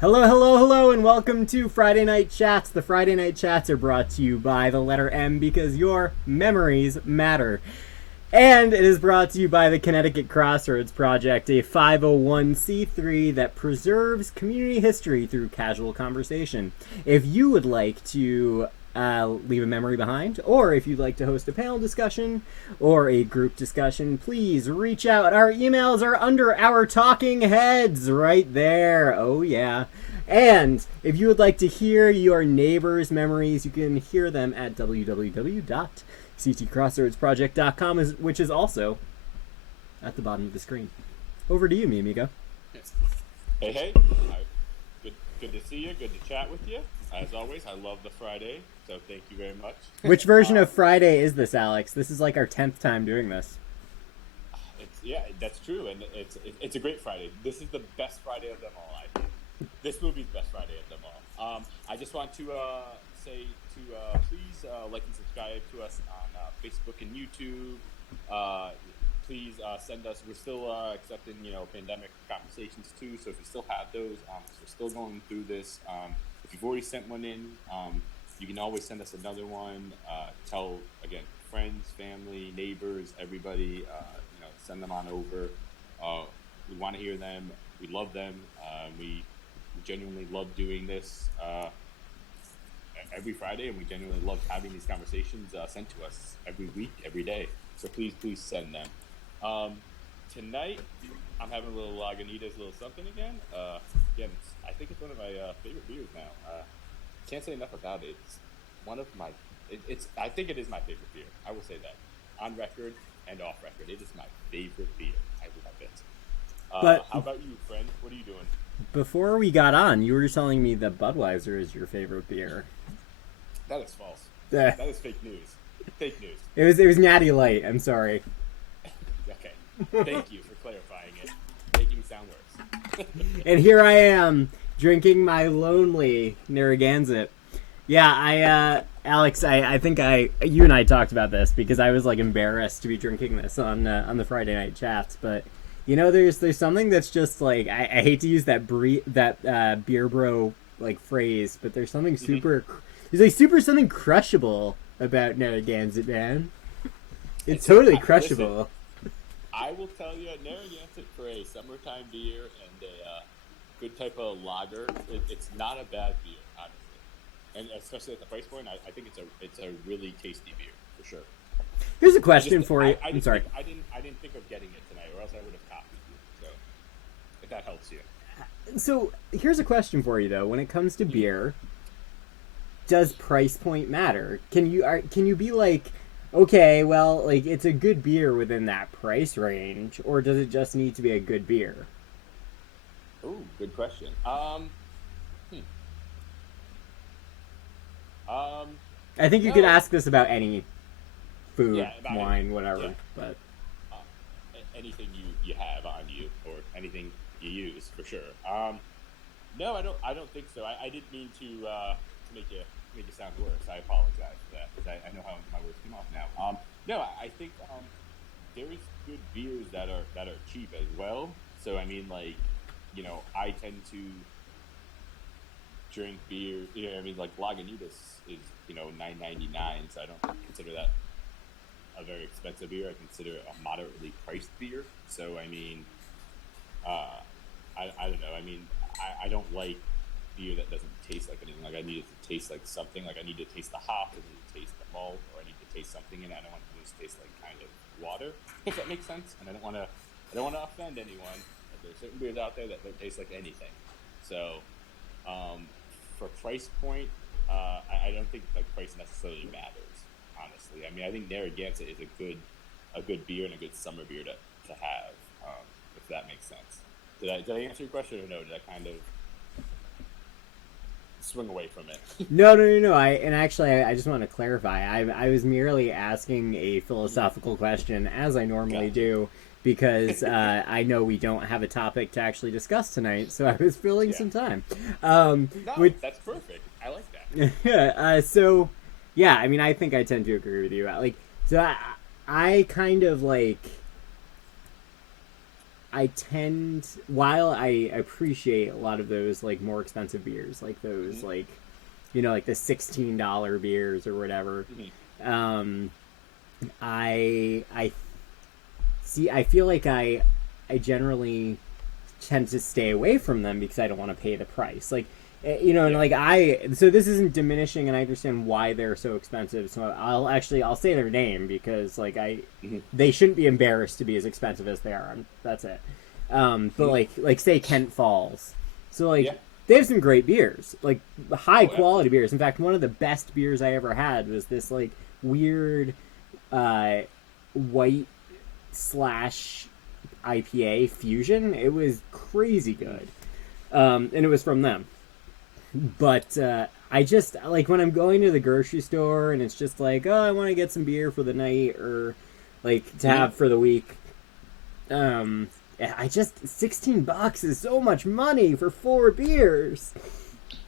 Hello, hello, hello, and welcome to Friday Night Chats. The Friday Night Chats are brought to you by the letter M because your memories matter. And it is brought to you by the Connecticut Crossroads Project, a 501c3 that preserves community history through casual conversation. If you would like to leave a memory behind, or if you'd like to host a panel discussion or a group discussion, please reach out. Our emails are under our talking heads right there. Oh, yeah. And if you would like to hear your neighbors' memories, you can hear them at www.ctcrossroadsproject.com, which is also at the bottom of the screen. Over to you, mi amigo. Hey, hey. Good to see you. Good to chat with you. As always, I love the Friday, so thank you very much. Which version of Friday is this, Alex? This is like our 10th time doing this. Yeah, that's true, and it's a great Friday. This is the best Friday of them all, I think. This movie is the best Friday of them all. I just want to say to please like and subscribe to us on Facebook and YouTube. Please send us. We're still accepting, pandemic conversations too. So if you still have those, we're still going through this. If you've already sent one in, you can always send us another one. Tell again, friends, family, neighbors, everybody. Send them on over. We want to hear them. We love them. We genuinely love doing this every Friday, and we genuinely love having these conversations sent to us every week, every day. So please send them. Tonight, I'm having a little Lagunitas, a little something again. Again, I think it's one of my favorite beers now. Can't say enough about it. It's one of my. I think it is my favorite beer. I will say that, on record and off record. It is my favorite beer. I love it. But how about you, friend? What are you doing? Before we got on, you were telling me that Budweiser is your favorite beer. That is false. That is fake news. Fake news. It was Natty Light. I'm sorry. Okay. Thank you for clarifying it. Making me sound worse. And here I am drinking my lonely Narragansett. Yeah, Alex, I think you and I talked about this because I was like embarrassed to be drinking this on the Friday Night Chats, but there's something that's just like I hate to use that beer bro like phrase, but there's something something crushable about Narragansett, man. It's totally crushable. Listen, I will tell you, Narragansett for a summertime beer and a good type of lager, it's not a bad beer, honestly. And especially at the price point, I think it's a really tasty beer for sure. Here's a question for you. I'm sorry. I didn't think of getting it tonight, or else I would have copied you. So if that helps you. So here's a question for you though. When it comes to beer, does price point matter? Can you be like, okay, well, like it's a good beer within that price range, or does it just need to be a good beer? Ooh, good question. I think you could ask this about any food, about wine, whatever. Yeah. But anything you have on you, or anything you use, for sure. No, I don't think so. I didn't mean to make you sound worse. I apologize for that because I know how my words came off now. No, I think there is good beers that are cheap as well. So I mean, like, I tend to drink beer. Like Lagunitas is $9.99, so I don't consider that a very expensive beer. I consider it a moderately priced beer. So I mean, I don't know. I mean, I don't like beer that doesn't taste like anything. Like I need it to taste like something. Like I need to taste the hop, I need to taste the malt, or I need to taste something in it. I don't want it to just taste like kind of water, if that makes sense. And I don't want to offend anyone. There's certain beers out there that don't taste like anything. So for price point, I don't think like price necessarily matters. Honestly, I mean, I think Narragansett is a good beer and a good summer beer to have, if that makes sense. Did I answer your question or no? Did I kind of swing away from it? No. I just want to clarify. I was merely asking a philosophical question, as I normally do, because I know we don't have a topic to actually discuss tonight, so I was filling some time. That's perfect. I like that. So, yeah, I mean, I think I tend to agree with you. I kind of like I tend, while I appreciate a lot of those like more expensive beers, like those like, you know, like the $16 beers or whatever. I see. I feel like I generally tend to stay away from them because I don't want to pay the price. Like, you know, and like so this isn't diminishing, and I understand why they're so expensive. So I'll say their name because like they shouldn't be embarrassed to be as expensive as they are. That's it. But like say Kent Falls. So like they have some great beers, like high quality beers. In fact, one of the best beers I ever had was this like weird white / IPA fusion. It was crazy good, and it was from them. But I just like when I'm going to the grocery store and it's just like, oh, I want to get some beer for the night or like to have for the week. I just $16 is so much money for 4 beers.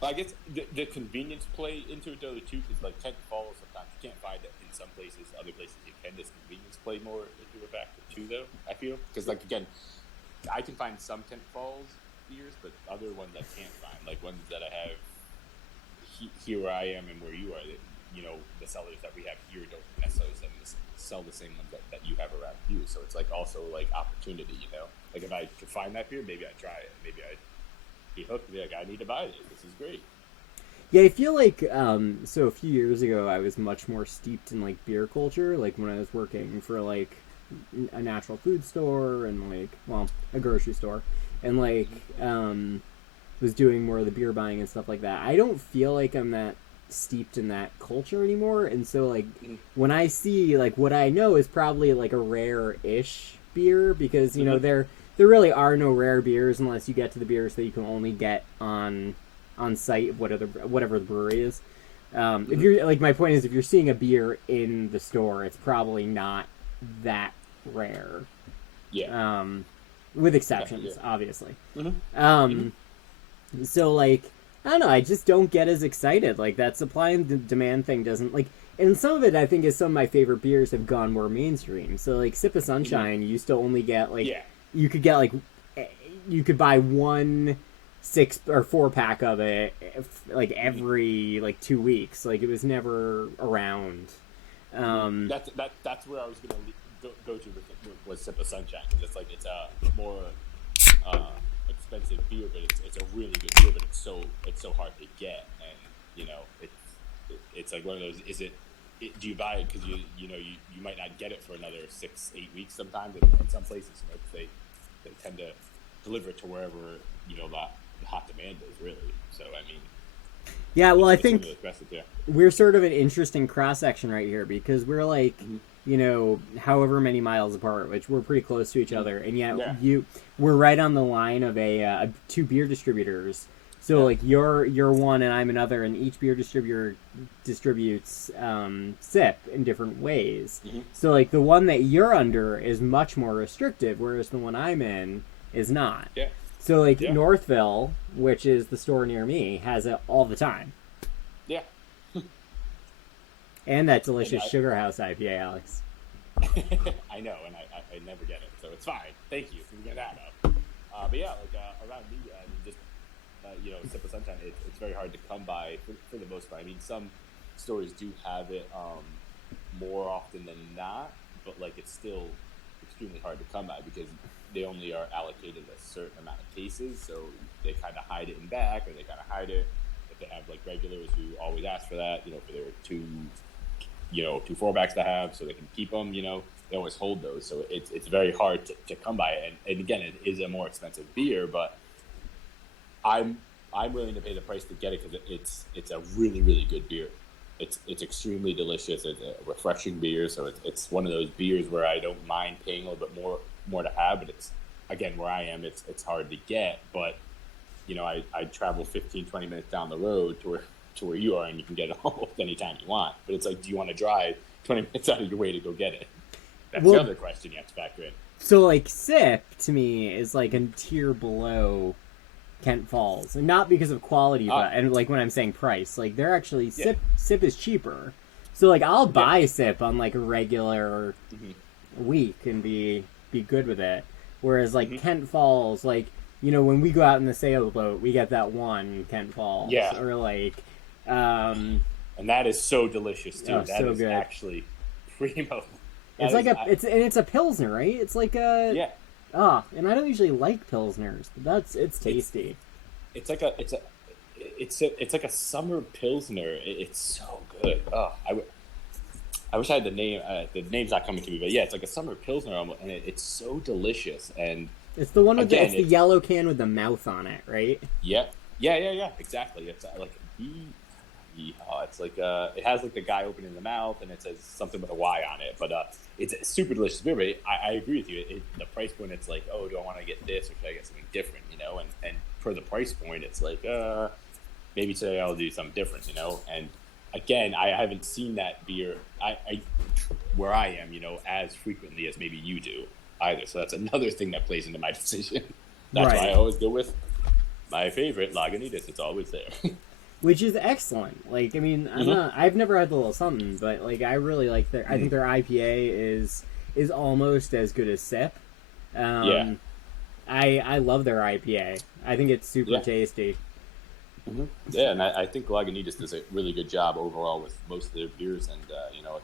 Well, I guess the convenience play into it though too, because like Kent Falls sometimes you can't find it in some places. Other places you can. Does convenience play more into a factor too, though? I feel because like again, I can find some Kent Falls beers, but other ones I can't find, like ones that I have here where I am and where you are. That, you know, the sellers that we have here don't necessarily sell the same ones that you have around you. So it's like also like opportunity, you know. Like if I could find that beer, maybe I'd try it. Maybe I'd be hooked and be like, I need to buy this. This is great. Yeah, I feel like so a few years ago I was much more steeped in like beer culture, like when I was working for like a natural food store and like a grocery store, and like was doing more of the beer buying and stuff like that. I don't feel like I'm that steeped in that culture anymore, and so like when I see like what I know is probably like a rare-ish beer, because you know there really are no rare beers unless you get to the beers that you can only get on site of whatever the brewery is. If you're like, my point is, if you're seeing a beer in the store, it's probably not that rare. Yeah. With exceptions, obviously. So like, I don't know, I just don't get as excited. Like that supply and demand thing doesn't like, and some of it I think is some of my favorite beers have gone more mainstream. So like Sip of Sunshine, you used to only get like, you could get like, you could buy 1 6 or 4 pack of it like every like 2 weeks. Like it was never around. That's where I was gonna go to with Sip of Sunshine, because it's like it's a more expensive beer, but it's a really good beer, but it's so hard to get, and you know it's like one of those. Do you buy it because you might not get it for another 6-8 weeks sometimes in some places, you know, because they tend to deliver it to wherever the hot demand is, really. So I mean, yeah, well, I think we're sort of an interesting cross section right here, because we're like, you know, however many miles apart, which we're pretty close to each other, and yet we're right on the line of a 2 beer distributors. So like you're one and I'm another, and each beer distributor distributes Sip in different ways. So like the one that you're under is much more restrictive, whereas the one I'm in is not. So like Northville, which is the store near me, has it all the time. And that delicious Sugar House IPA, Alex. I know, and I never get it, so it's fine. Thank you for bringing that up. But yeah, like around me, I mean, just Sip of Sunshine, it's very hard to come by for the most part. I mean, some stores do have it more often than not, but like it's still extremely hard to come by because they only are allocated a certain amount of cases, so they kind of hide it in back, or they kind of hide it if they have like regulars who always ask for that, you know, for their 2 4-packs to have, so they can keep them. You know, they always hold those, so it's very hard to come by it. And again, it is a more expensive beer, but I'm willing to pay the price to get it because it's a really, really good beer. It's extremely delicious. It's a refreshing beer, so it's one of those beers where I don't mind paying a little bit more to have. But it's, again, where I am, it's hard to get. But you know, I travel 15-20 minutes down the road to where you are, and you can get it almost anytime you want. But it's like, do you want to drive 20 minutes out of your way to go get it? That's the other question you have to factor in. So like Sip to me is like a tier below Kent Falls, and not because of quality, but and like when I'm saying price, like they're actually Sip is cheaper. So like I'll buy Sip on like a regular week and be good with it. Whereas like Kent Falls, like, you know, when we go out in the sailboat, we get that one Kent Falls. Yeah. Or like, and that is so delicious too. Oh, That so is good. actually primo. It's like it's a Pilsner, right? It's like a yeah. And I don't usually like Pilsners, but it's tasty. It's like a summer Pilsner. It's so good. Oh, I wish I had the name. The name's not coming to me, but yeah, it's like a summer Pilsner, and it's so delicious. And it's the one with again, the yellow can with the mouth on it, right? Yeah, exactly. It's like it's like it has like the guy opening the mouth, and it says something with a Y on it. But it's a super delicious beer. But I agree with you. The price point, it's like, oh, do I want to get this or should I get something different? You know, and for the price point, it's like maybe today I'll do something different. You know, and again, I haven't seen that beer where I am, you know, as frequently as maybe you do either. So that's another thing that plays into my decision. That's why I always go with my favorite Lagunitas. It's always there. Which is excellent. Like, I mean, I've never had the little something, but like, I really like I think their IPA is almost as good as Sip. I love their IPA. I think it's super tasty. Yeah, and I think Lagunitas does a really good job overall with most of their beers, and you know,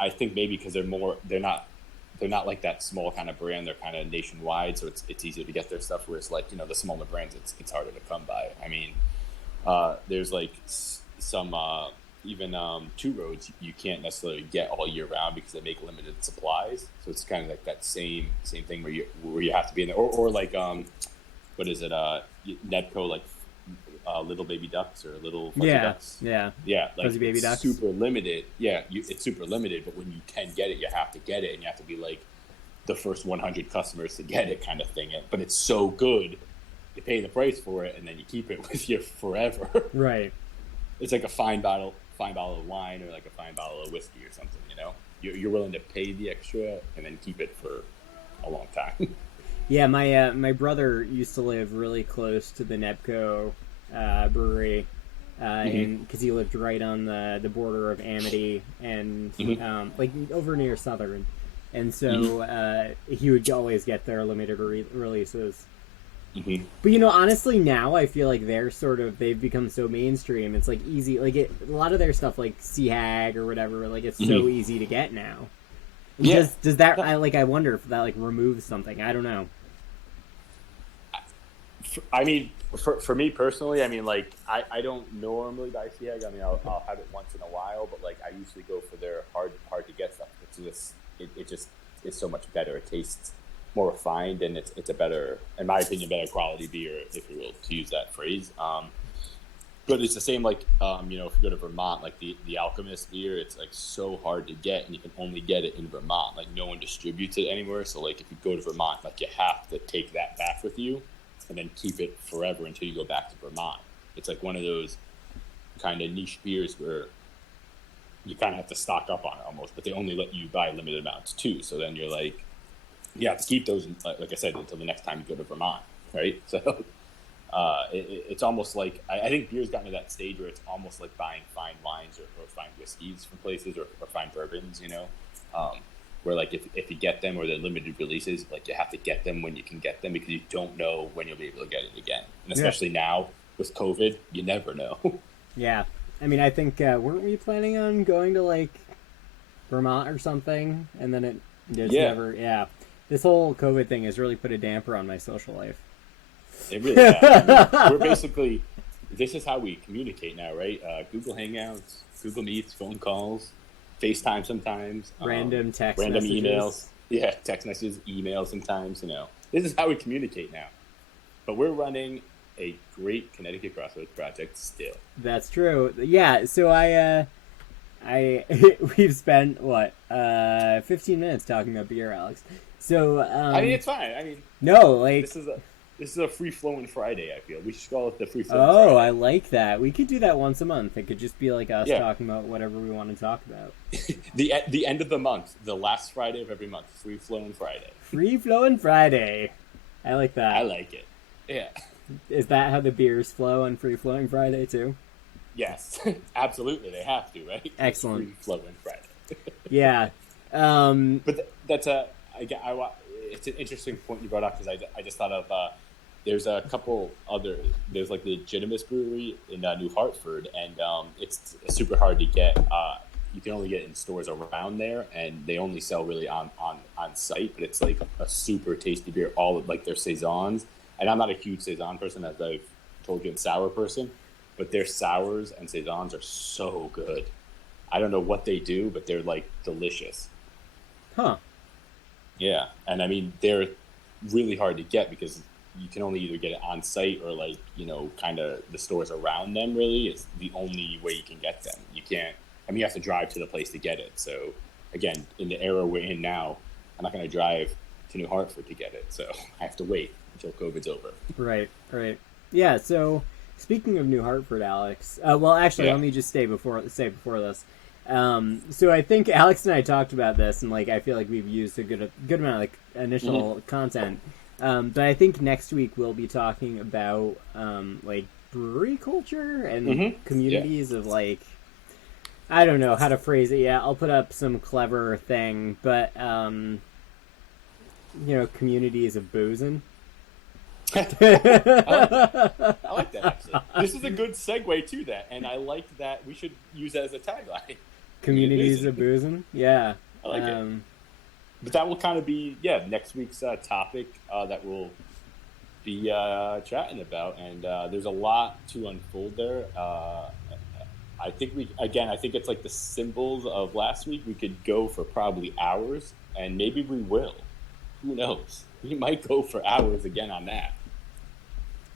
I think maybe because they're not like that small kind of brand. They're kind of nationwide, so it's easier to get their stuff. Whereas like, you know, the smaller brands, it's harder to come by. I mean, there's like some even Two Roads you can't necessarily get all year round because they make limited supplies. So it's kind of like that same thing where you have to be in there, or like what is it, Nedco, like Little Baby Ducks or Little Fuzzy Ducks. Like Fuzzy Baby Ducks. Super limited. Yeah, it's super limited, but when you can get it, you have to get it, and you have to be like the first 100 customers to get it, kind of thing. But it's so good, you pay the price for it, and then you keep it with you forever. Right. It's like a fine bottle of wine, or like a fine bottle of whiskey or something. You know, you're willing to pay the extra and then keep it for a long time. Yeah, my brother used to live really close to the Nebco brewery, because he lived right on the border of Amity and like over near Southern, and so he would always get their limited releases. But you know, honestly, now I feel like they've become so mainstream. It's like easy, like a lot of their stuff, like Sea Hag or whatever, like it's so easy to get now. Yeah. Does that I wonder if that like removes something? I don't know. I mean, for me personally, I mean, like, I don't normally buy Sea Hag. I mean, I'll have it once in a while, but like, I usually go for their hard to get stuff. It just is so much better. It tastes more refined, and it's a better, in my opinion, better quality beer, if you will, to use that phrase. But it's the same, like, you know, if you go to Vermont, like the Alchemist beer, it's like so hard to get, and you can only get it in Vermont. Like, no one distributes it anywhere. So like, if you go to Vermont, like, you have to take that back with you and then keep it forever until you go back to Vermont. It's like one of those kind of niche beers where you kind of have to stock up on it almost, but they only let you buy limited amounts too. So then you're like, you have to keep those, like I said, until the next time you go to Vermont, right? So it's almost like, I think beer's gotten to that stage where it's almost like buying fine wines or fine whiskeys from places, or fine bourbons, you know, where like if you get them, or they're limited releases, like you have to get them when you can get them, because you don't know when you'll be able to get it again. And especially now with COVID, you never know. Yeah. I mean, I think, weren't we planning on going to like Vermont or something? And then it just never, This whole COVID thing has really put a damper on my social life. It really has. I mean, we're basically, this is how we communicate now, right? Google Hangouts, Google Meets, phone calls, FaceTime sometimes. Random text random messages. emails. Yeah, text messages, emails sometimes, you know. This is how we communicate now. But we're running a great Connecticut Crossroads Project still. That's true. Yeah, so we've spent, 15 minutes talking about beer, Alex. So, I mean, it's fine. I mean, no, like, this is a free-flowing Friday, I feel. We should call it the free-flowing Friday. Friday. I like that. We could do that once a month. It could just be like us talking about whatever we want to talk about. The end of the month, the last Friday of every month, free-flowing Friday. Free-flowing Friday. I like that. I like it. Yeah. Is that how the beers flow on Free-flowing Friday, too? Yes. Absolutely. They have to, right? Excellent. Free-flowing Friday. Yeah. But that's it's an interesting point you brought up, because I just thought of there's a couple other, there's like the Legitimus Brewery in New Hartford, and it's super hard to get. You can only get it in stores around there, and they only sell really on site. But it's like a super tasty beer, all of, like their saisons. And I'm not a huge saison person, as I've told you, and sour person, but their sours and saisons are so good. I don't know what they do, but they're like delicious. Huh. Yeah, and I mean they're really hard to get because you can only either get it on site or like kind of the stores around them. Really, it's the only way you can get them. You can't. I mean, you have to drive to the place to get it. So again, in the era we're in now, I'm not going to drive to New Hartford to get it. So I have to wait until COVID's over. Right. Right. Yeah. So speaking of New Hartford, Alex. Well, actually, Yeah. let me just say before this. So I think Alex and I talked about this, and like I feel like we've used a good amount of like initial content. But I think next week we'll be talking about like brewery culture and communities of like, I don't know how to phrase it. Yeah, I'll put up some clever thing, but communities of boozing. I like that actually. This is a good segue to that, and I like that. We should use that as a tagline. Communities of boozing. Yeah. I like it. But that will kind of be next week's topic that we'll be chatting about, and there's a lot to unfold there. I think it's like the symbols of last week. We could go for probably hours, and maybe we will. Who knows? We might go for hours again on that.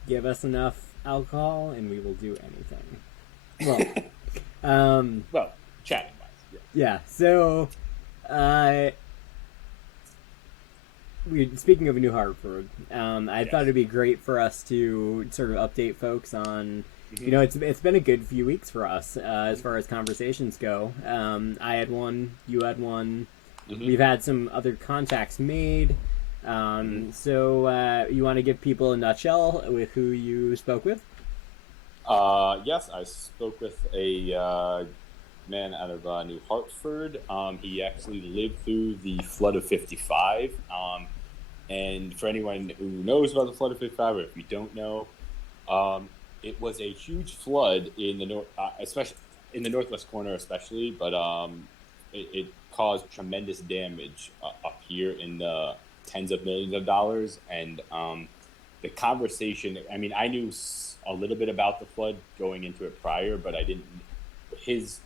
Give us enough alcohol, and we will do anything. Well, well, chatting wise. Yeah. So, speaking of New Hartford, I thought it'd be great for us to sort of update folks on. It's been a good few weeks for us as far as conversations go. I had one, you had one. We've had some other contacts made. So you want to give people a nutshell with who you spoke with? Yes, I spoke with a man out of New Hartford. He actually lived through the flood of '55. And for anyone who knows about the flood of '55, or if you don't know, it was a huge flood in the north, especially in the northwest corner, especially. But it caused tremendous damage up here in the tens of millions of dollars. And the conversation, I mean, I knew a little bit about the flood going into it prior, but I didn't. His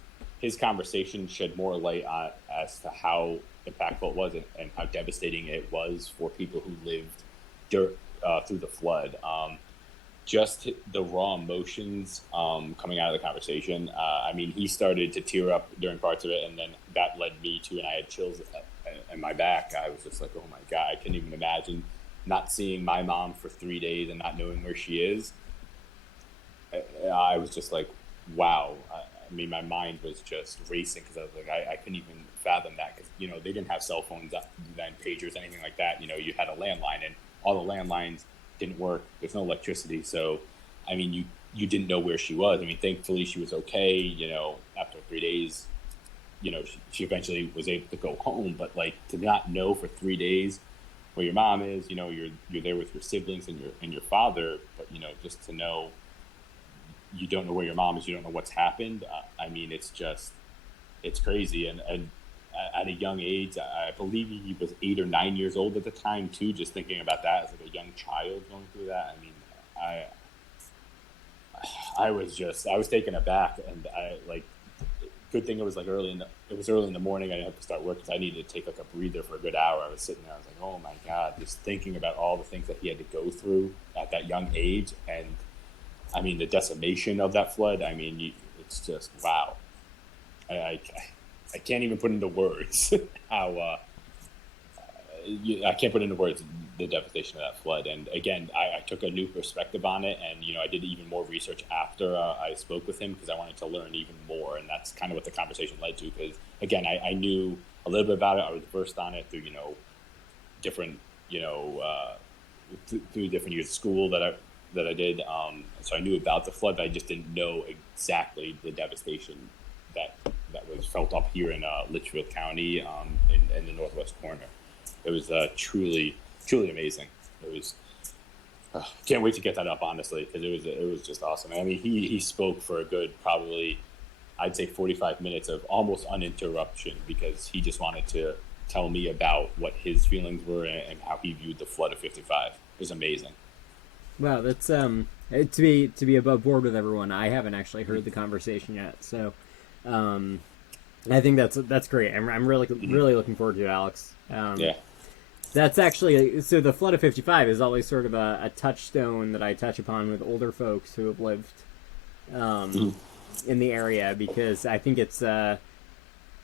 conversation shed more light on as to how impactful it was and how devastating it was for people who lived through the flood. Just the raw emotions coming out of the conversation. I mean, he started to tear up during parts of it, and then that led me to, and I had chills in my back. I was just like, oh my God, I couldn't even imagine not seeing my mom for 3 days and not knowing where she is. I was just like, wow. I mean, my mind was just racing because I was like, I couldn't even fathom that because, they didn't have cell phones, then pagers, anything like that. You had a landline, and all the landlines didn't work. There's no electricity. So, I mean, you didn't know where she was. I mean, thankfully she was okay. After 3 days, she eventually was able to go home. But like to not know for 3 days where your mom is, you're there with your siblings and your father, but just to know you don't know where your mom is, you don't know what's happened. I mean, it's crazy. And at a young age, I believe he was 8 or 9 years old at the time too. Just thinking about that as like a young child going through that. I mean, I was taken aback, and good thing it was early in the morning. I didn't have to start work because I needed to take like a breather for a good hour. I was sitting there, I was like, oh my God, just thinking about all the things that he had to go through at that young age. And I mean, the decimation of that flood, I mean, it's just, wow. I can't even put into words how, I can't put into words the devastation of that flood. And again, I took a new perspective on it, and, I did even more research after I spoke with him because I wanted to learn even more. And that's kind of what the conversation led to because, again, I knew a little bit about it. I was versed on it through, different, through different years of school that I did. So I knew about the flood, but I just didn't know exactly the devastation that was felt up here in Litchfield County in the northwest corner. It was truly truly amazing. It was. Can't wait to get that up, honestly, because it was just awesome. I mean, he spoke for a good probably, I'd say 45 minutes of almost uninterruption, because he just wanted to tell me about what his feelings were and how he viewed the flood of '55. It was amazing. Wow, that's to be above board with everyone. I haven't actually heard the conversation yet, so I think that's great. I'm really looking forward to it, Alex. Yeah. That's actually, so the flood of '55 is always sort of a touchstone that I touch upon with older folks who have lived in the area, because I think it's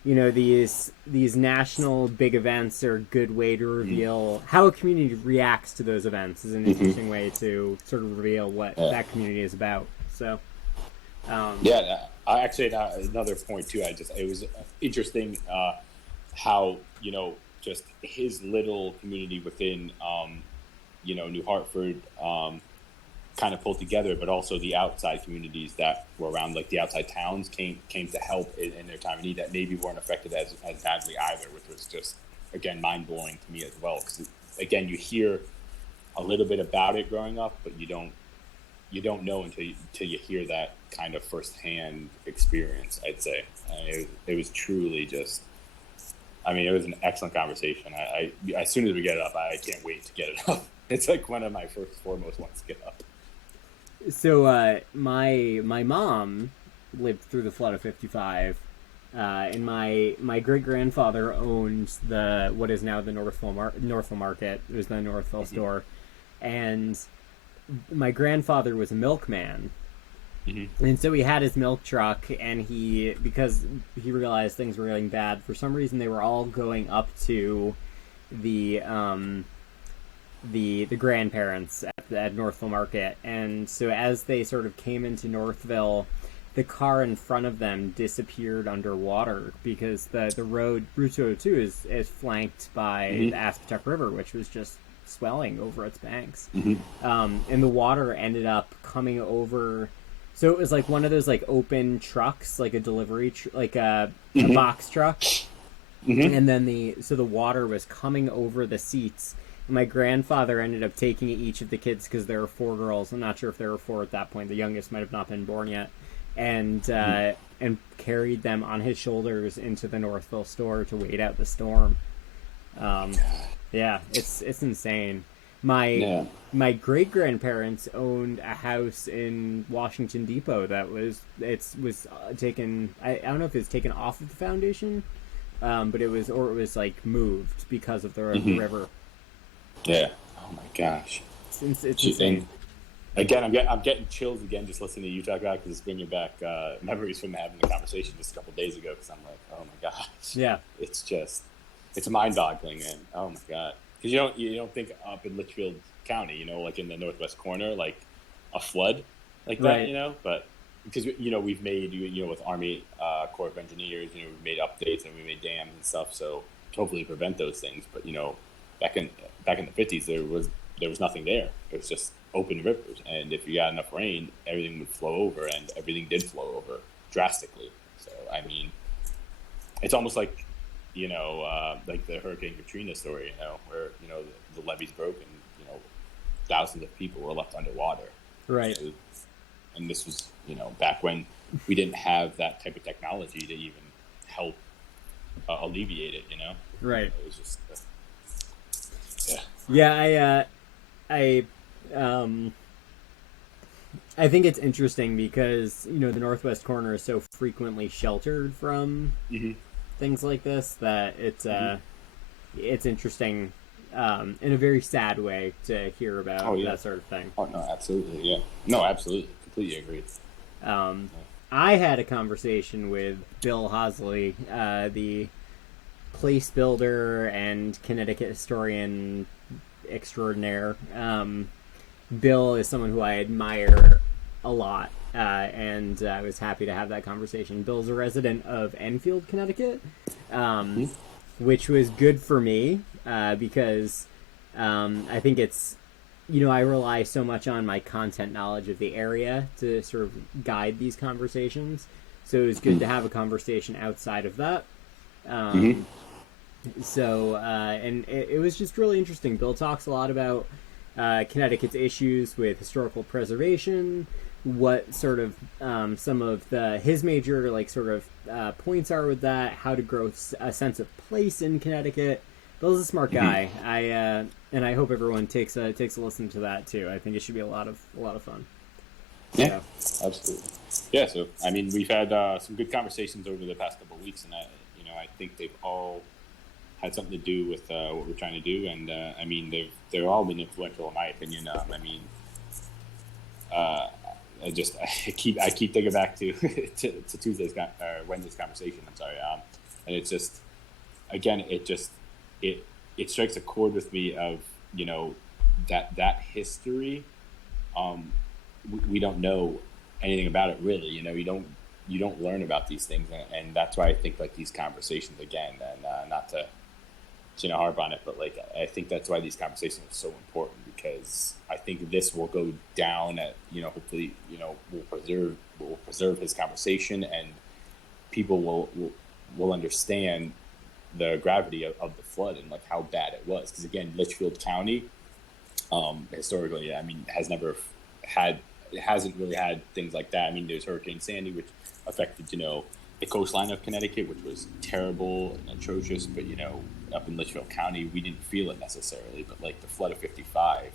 these national big events are a good way to reveal how a community reacts to those events. Is an interesting way to sort of reveal what that community is about. So I actually, another point too, it was interesting how just his little community within, New Hartford, kind of pulled together, but also the outside communities that were around, like the outside towns, came to help in their time of need that maybe weren't affected as badly either, which was just, again, mind-blowing to me as well. Because, again, you hear a little bit about it growing up, but you don't know until you hear that kind of firsthand experience, I'd say. It was truly just... it was an excellent conversation. I as soon as we get it up, I can't wait to get it up. It's like one of my foremost ones to get up. So my mom lived through the flood of '55, and my great grandfather owned what is now the Northville Market. It was the Northville store, and my grandfather was a milkman. And so he had his milk truck, and because he realized things were getting bad, for some reason they were all going up to the grandparents at Northville Market. And so as they sort of came into Northville, the car in front of them disappeared underwater, because the route 202 is flanked by the Aspetuck River, which was just swelling over its banks. And the water ended up coming over. So it was like one of those like open trucks, like a delivery, like a box truck. And then the water was coming over the seats. And my grandfather ended up taking each of the kids, because there were 4 girls. I'm not sure if there were 4 at that point. The youngest might have not been born yet. And carried them on his shoulders into the Northville store to wait out the storm. Yeah, it's insane. My great grandparents owned a house in Washington Depot that was taken. I don't know if it's taken off of the foundation, but it was like moved because of the river. Yeah. Oh my gosh. It's insane. Again, I'm getting chills again just listening to you talk about it, because it's bringing back memories from having the conversation just a couple of days ago. Because I'm like, oh my gosh. Yeah. It's mind-boggling, man. Oh my god. Because you don't think up in Litchfield County, like in the northwest corner, like a flood like that, right. But because we've made with Army Corps of Engineers, we've made updates and we made dams and stuff, so to hopefully prevent those things. But back in the 50s, there was nothing there. It was just open rivers, and if you got enough rain, everything would flow over, and everything did flow over drastically. So it's almost like like the Hurricane Katrina story, where the levees broke and thousands of people were left underwater. Right. And this was back when we didn't have that type of technology to even help alleviate it. Right. It was just yeah. I think it's interesting because the northwest corner is so frequently sheltered from things like this that it's interesting in a very sad way to hear about that sort of thing. Oh no, absolutely, yeah. No, absolutely, completely agree. I had a conversation with Bill Hosley, the place builder and Connecticut historian extraordinaire. Bill is someone who I admire a lot, and I was happy to have that conversation. Bill's a resident of Enfield, Connecticut, which was good for me because I think it's, I rely so much on my content knowledge of the area to sort of guide these conversations. So it was good to have a conversation outside of that. So, and it was just really interesting. Bill talks a lot about Connecticut's issues with historical preservation, what sort of some of his major like sort of points are with that, how to grow a sense of place in Connecticut. Bill's a smart guy. And I hope everyone takes a listen to that too. I think it should be a lot of fun. Yeah, absolutely. Yeah, so I mean, we've had some good conversations over the past couple of weeks, and I think they've all had something to do with what we're trying to do, and I mean, they've all been influential in my opinion. I mean, I keep thinking back to to Wednesday's conversation. I'm sorry, and it's just again, it strikes a chord with me of that history. We don't know anything about it really. You don't learn about these things, and that's why I think like these conversations again, and not to harp on it, but like I think that's why these conversations are so important, because I think this will go down at hopefully will preserve his conversation, and people will understand the gravity of the flood and like how bad it was, because again, Litchfield County historically, I mean, it hasn't really had things like that. I mean, there's Hurricane Sandy, which affected the coastline of Connecticut, which was terrible and atrocious, but up in Litchfield County, we didn't feel it necessarily, but like the flood of '55,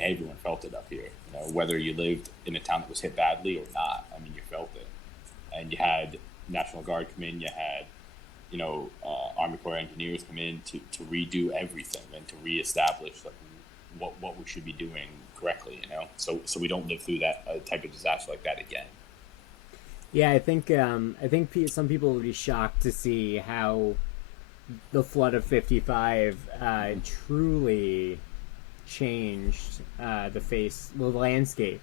everyone felt it up here. Whether you lived in a town that was hit badly or not, I mean, you felt it. And you had National Guard come in, you had Army Corps of Engineers come in to redo everything and to reestablish like what we should be doing correctly, so we don't live through that type of disaster like that again. Yeah, I think some people will be shocked to see how the flood of '55 truly changed the landscape.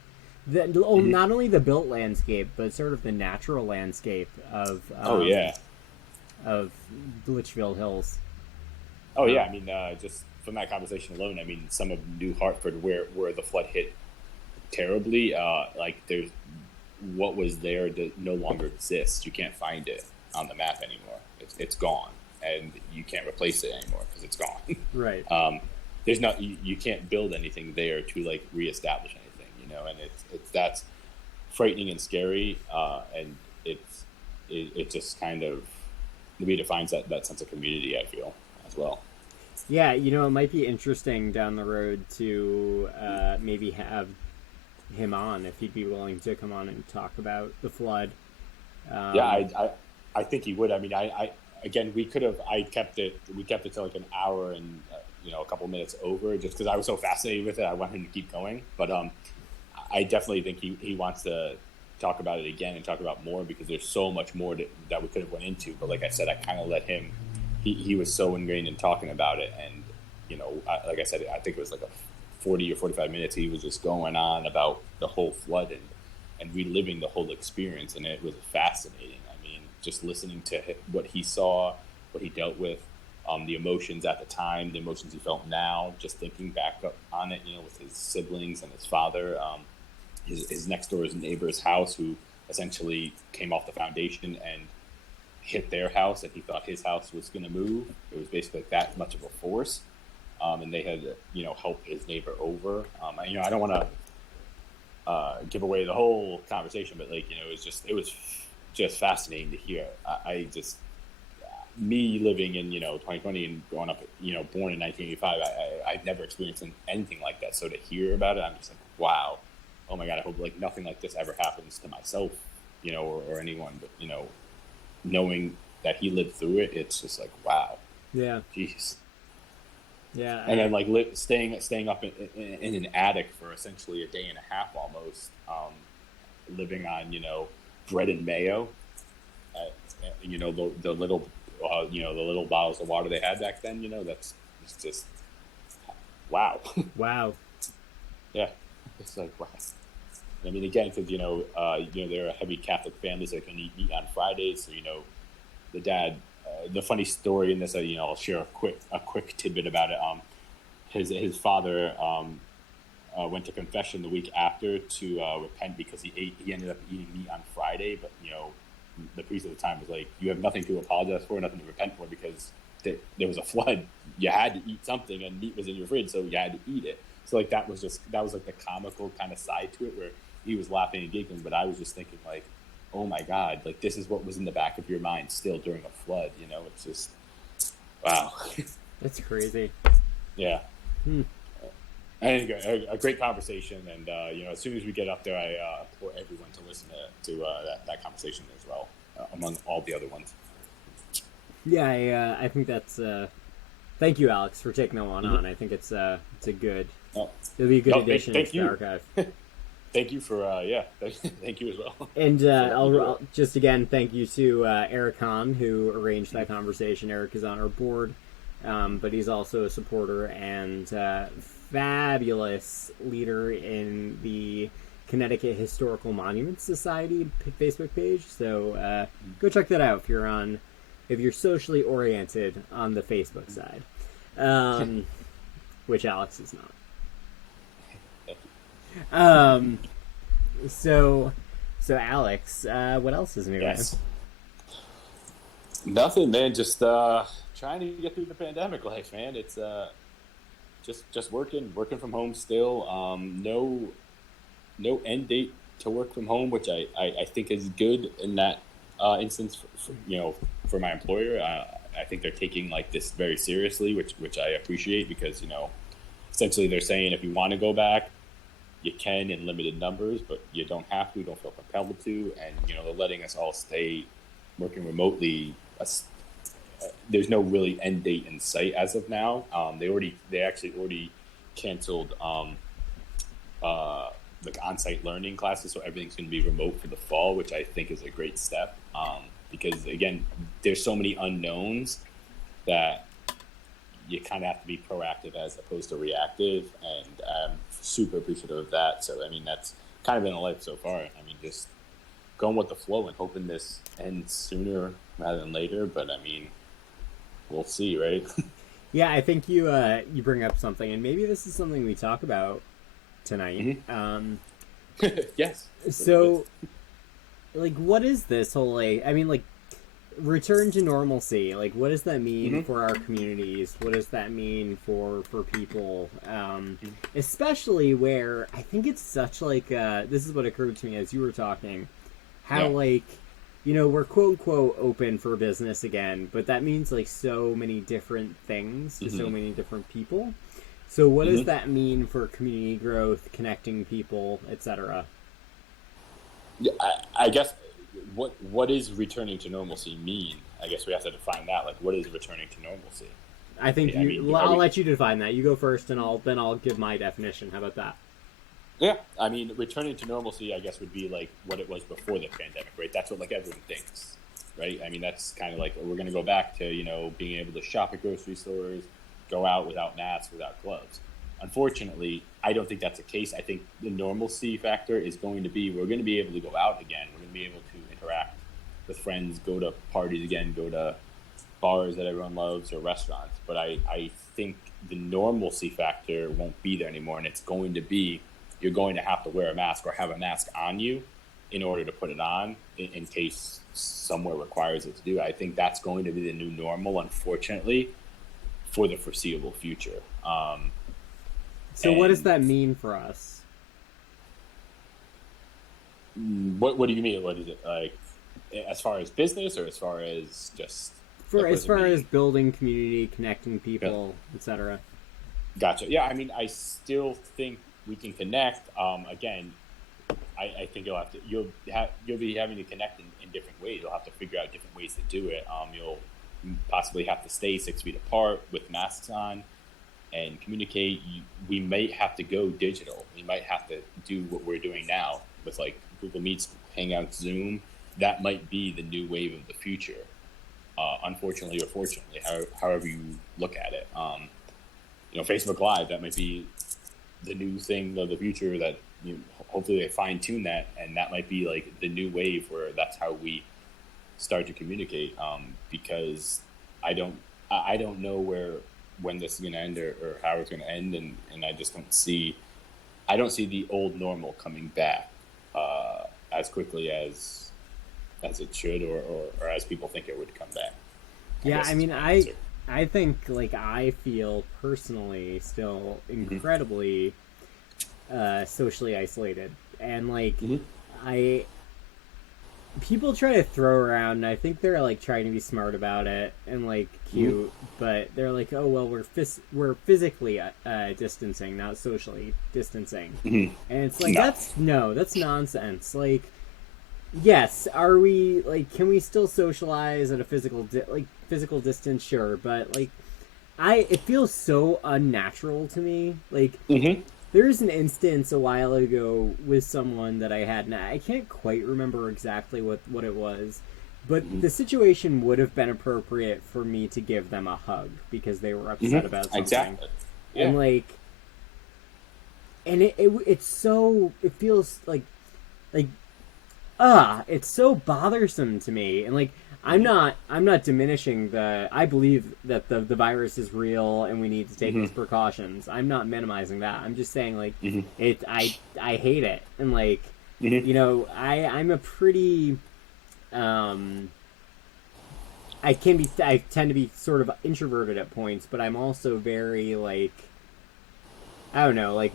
Not only the built landscape, but sort of the natural landscape of of the Litchfield Hills. Oh yeah, I mean, just from that conversation alone, I mean, some of New Hartford where the flood hit terribly, like there's what was there no longer exists. You can't find it on the map anymore. It's gone, and you can't replace it anymore because it's gone. Right. There's not you can't build anything there to like reestablish anything, and that's frightening and scary, and it just kind of redefines that sense of community, I feel, as well. Yeah, it might be interesting down the road to maybe have him on if he'd be willing to come on and talk about the flood. Yeah, I think he would. I mean, I again, we kept it to like an hour and a couple minutes over, just because I was so fascinated with it. I wanted him to keep going, but I definitely think he wants to talk about it again and talk about more, because there's so much more that we could have went into. But like I said, I kind of let him. He was so ingrained in talking about it, and like I said, I think it was like a 40 or 45 minutes. He was just going on about the whole flood and reliving the whole experience, and it was fascinating. I mean, just listening to what he saw, what he dealt with, the emotions at the time, the emotions he felt now, just thinking back up on it, with his siblings and his father, his next door neighbor's house, who essentially came off the foundation and hit their house, and he thought his house was going to move. It was basically like that much of a force, and they had helped his neighbor over. I don't want to give away the whole conversation, but like it was just fascinating to hear. I just me living in 2020 and growing up, born in 1985, I've never experienced anything like that. So to hear about it, I'm just like, wow, oh my god, I hope like nothing like this ever happens to myself, or anyone, but knowing that he lived through it, it's just like, wow. Yeah. Jeez. Yeah. And then like staying up in an attic for essentially a day and a half almost, living on bread and mayo, the little the little bottles of water they had back then. That's it's just wow. Wow. Yeah, it's like wow. I mean, again, because they're a heavy Catholic family, so they can eat meat on Fridays. So the dad. The funny story in this, I'll share a quick tidbit about it. His father went to confession the week after to repent, because he ended up eating meat on Friday, but the priest at the time was like, "You have nothing to apologize for, nothing to repent for, because there was a flood, you had to eat something, and meat was in your fridge, so you had to eat it. So like that was like the comical kind of side to it, where he was laughing and giggling, but I was just thinking like, oh my God, like this is what was in the back of your mind still during a flood. It's just wow. That's crazy. Yeah. And a great conversation, and as soon as we get up there, I implore everyone to listen to that conversation as well, among all the other ones. Yeah, I think that's. Thank you, Alex, for taking that one on. I think it's a good. It'll be a good addition to the archive. Thank you for thank you as well. And I'll just again thank you to Eric Hahn, who arranged that conversation. Eric is on our board, but he's also a supporter and fabulous leader in the Connecticut Historical Monuments Society Facebook page. So go check that out if you're socially oriented on the Facebook side, which Alex is not. So Alex, what else is new? Yes. Nothing, man. Just trying to get through the pandemic life, man. It's just working from home still. No end date to work from home, which I think is good in that instance. For my employer, I think they're taking like this very seriously, which I appreciate, because essentially they're saying if you want to go back, you can in limited numbers, but you don't have to, don't feel compelled to. And, they're letting us all stay working remotely. There's no really end date in sight as of now. They actually already canceled like on-site learning classes. So everything's going to be remote for the fall, which I think is a great step. Because again, there's so many unknowns that you kind of have to be proactive as opposed to reactive, and I'm super appreciative of that. So, I mean, that's kind of been a life so far. I mean, just going with the flow and hoping this ends sooner rather than later. But, I mean, we'll see, right? Yeah, I think you bring up something, and maybe this is something we talk about tonight. Mm-hmm. Yes. So, like, what is this whole, return to normalcy? Like, what does that mean for our communities? What does that mean for people? Especially where I think it's such this is what occurred to me as you were talking, how we're quote unquote open for business again, but that means so many different things to so many different people. So what does that mean for community growth, connecting people, etc.? Yeah, I guess what is returning to normalcy mean? I guess we have to define that. Like, what is returning to normalcy? I think I'll let you define that. You go first, and I'll give my definition. How about that? Yeah, I mean, returning to normalcy, I guess, would be like what it was before the pandemic, right? That's what everyone thinks, right? I mean, that's kind of like we're going to go back to being able to shop at grocery stores, go out without masks, without gloves. Unfortunately, I don't think that's the case. I think the normalcy factor is going to be we're going to be able to go out again. We're going to be able to interact with friends, go to parties again, go to bars that everyone loves or restaurants. But I think the normalcy factor won't be there anymore, and it's going to be you're going to have to wear a mask or have a mask on you in order to put it on in case somewhere requires it to do. I think that's going to be the new normal, unfortunately, for the foreseeable future. So what does that mean for us? What do you mean? What is it like, as far as business or as far as just as far as building community, connecting people, etc.? Gotcha. Yeah, I mean, I still think we can connect. Again, I think you'll be having to connect in different ways. You'll have to figure out different ways to do it. You'll possibly have to stay 6 feet apart with masks on and communicate. We might have to go digital. We might have to do what we're doing now with Google Meets, Hangouts, Zoom. That might be the new wave of the future. Unfortunately or fortunately, however you look at it. Facebook Live, that might be the new thing of the future that hopefully they fine tune that, and that might be the new wave where that's how we start to communicate. Because I don't know when this is going to end or how it's going to end, and I just don't see the old normal coming back as quickly as it should or as people think it would come back. Yeah, I mean, I I think like I feel personally still incredibly socially isolated, and like Mm-hmm. I people try to throw around, and I think they're like trying to be smart about it and like Mm-hmm. cute, but they're like, oh well, we're physically distancing, not socially distancing, Mm-hmm. and it's like No. that's nonsense. Like, yes, are we like can we still socialize at a physical distance? Sure, but like I it feels so unnatural to me. Like Mm-hmm. there's an instance a while ago with someone that I had, and I can't quite remember exactly what it was, but Mm-hmm. the situation would have been appropriate for me to give them a hug because they were upset about Mm-hmm. something, Exactly. Yeah. and like, and it's so it feels like it's so bothersome to me, and like Mm-hmm. I'm not diminishing the I believe that the virus is real and we need to take Mm-hmm. these precautions. I'm not minimizing that. I'm just saying like Mm-hmm. I hate it, and like Mm-hmm. you know I'm a pretty um I tend to be sort of introverted at points, but I'm also very like I don't know, like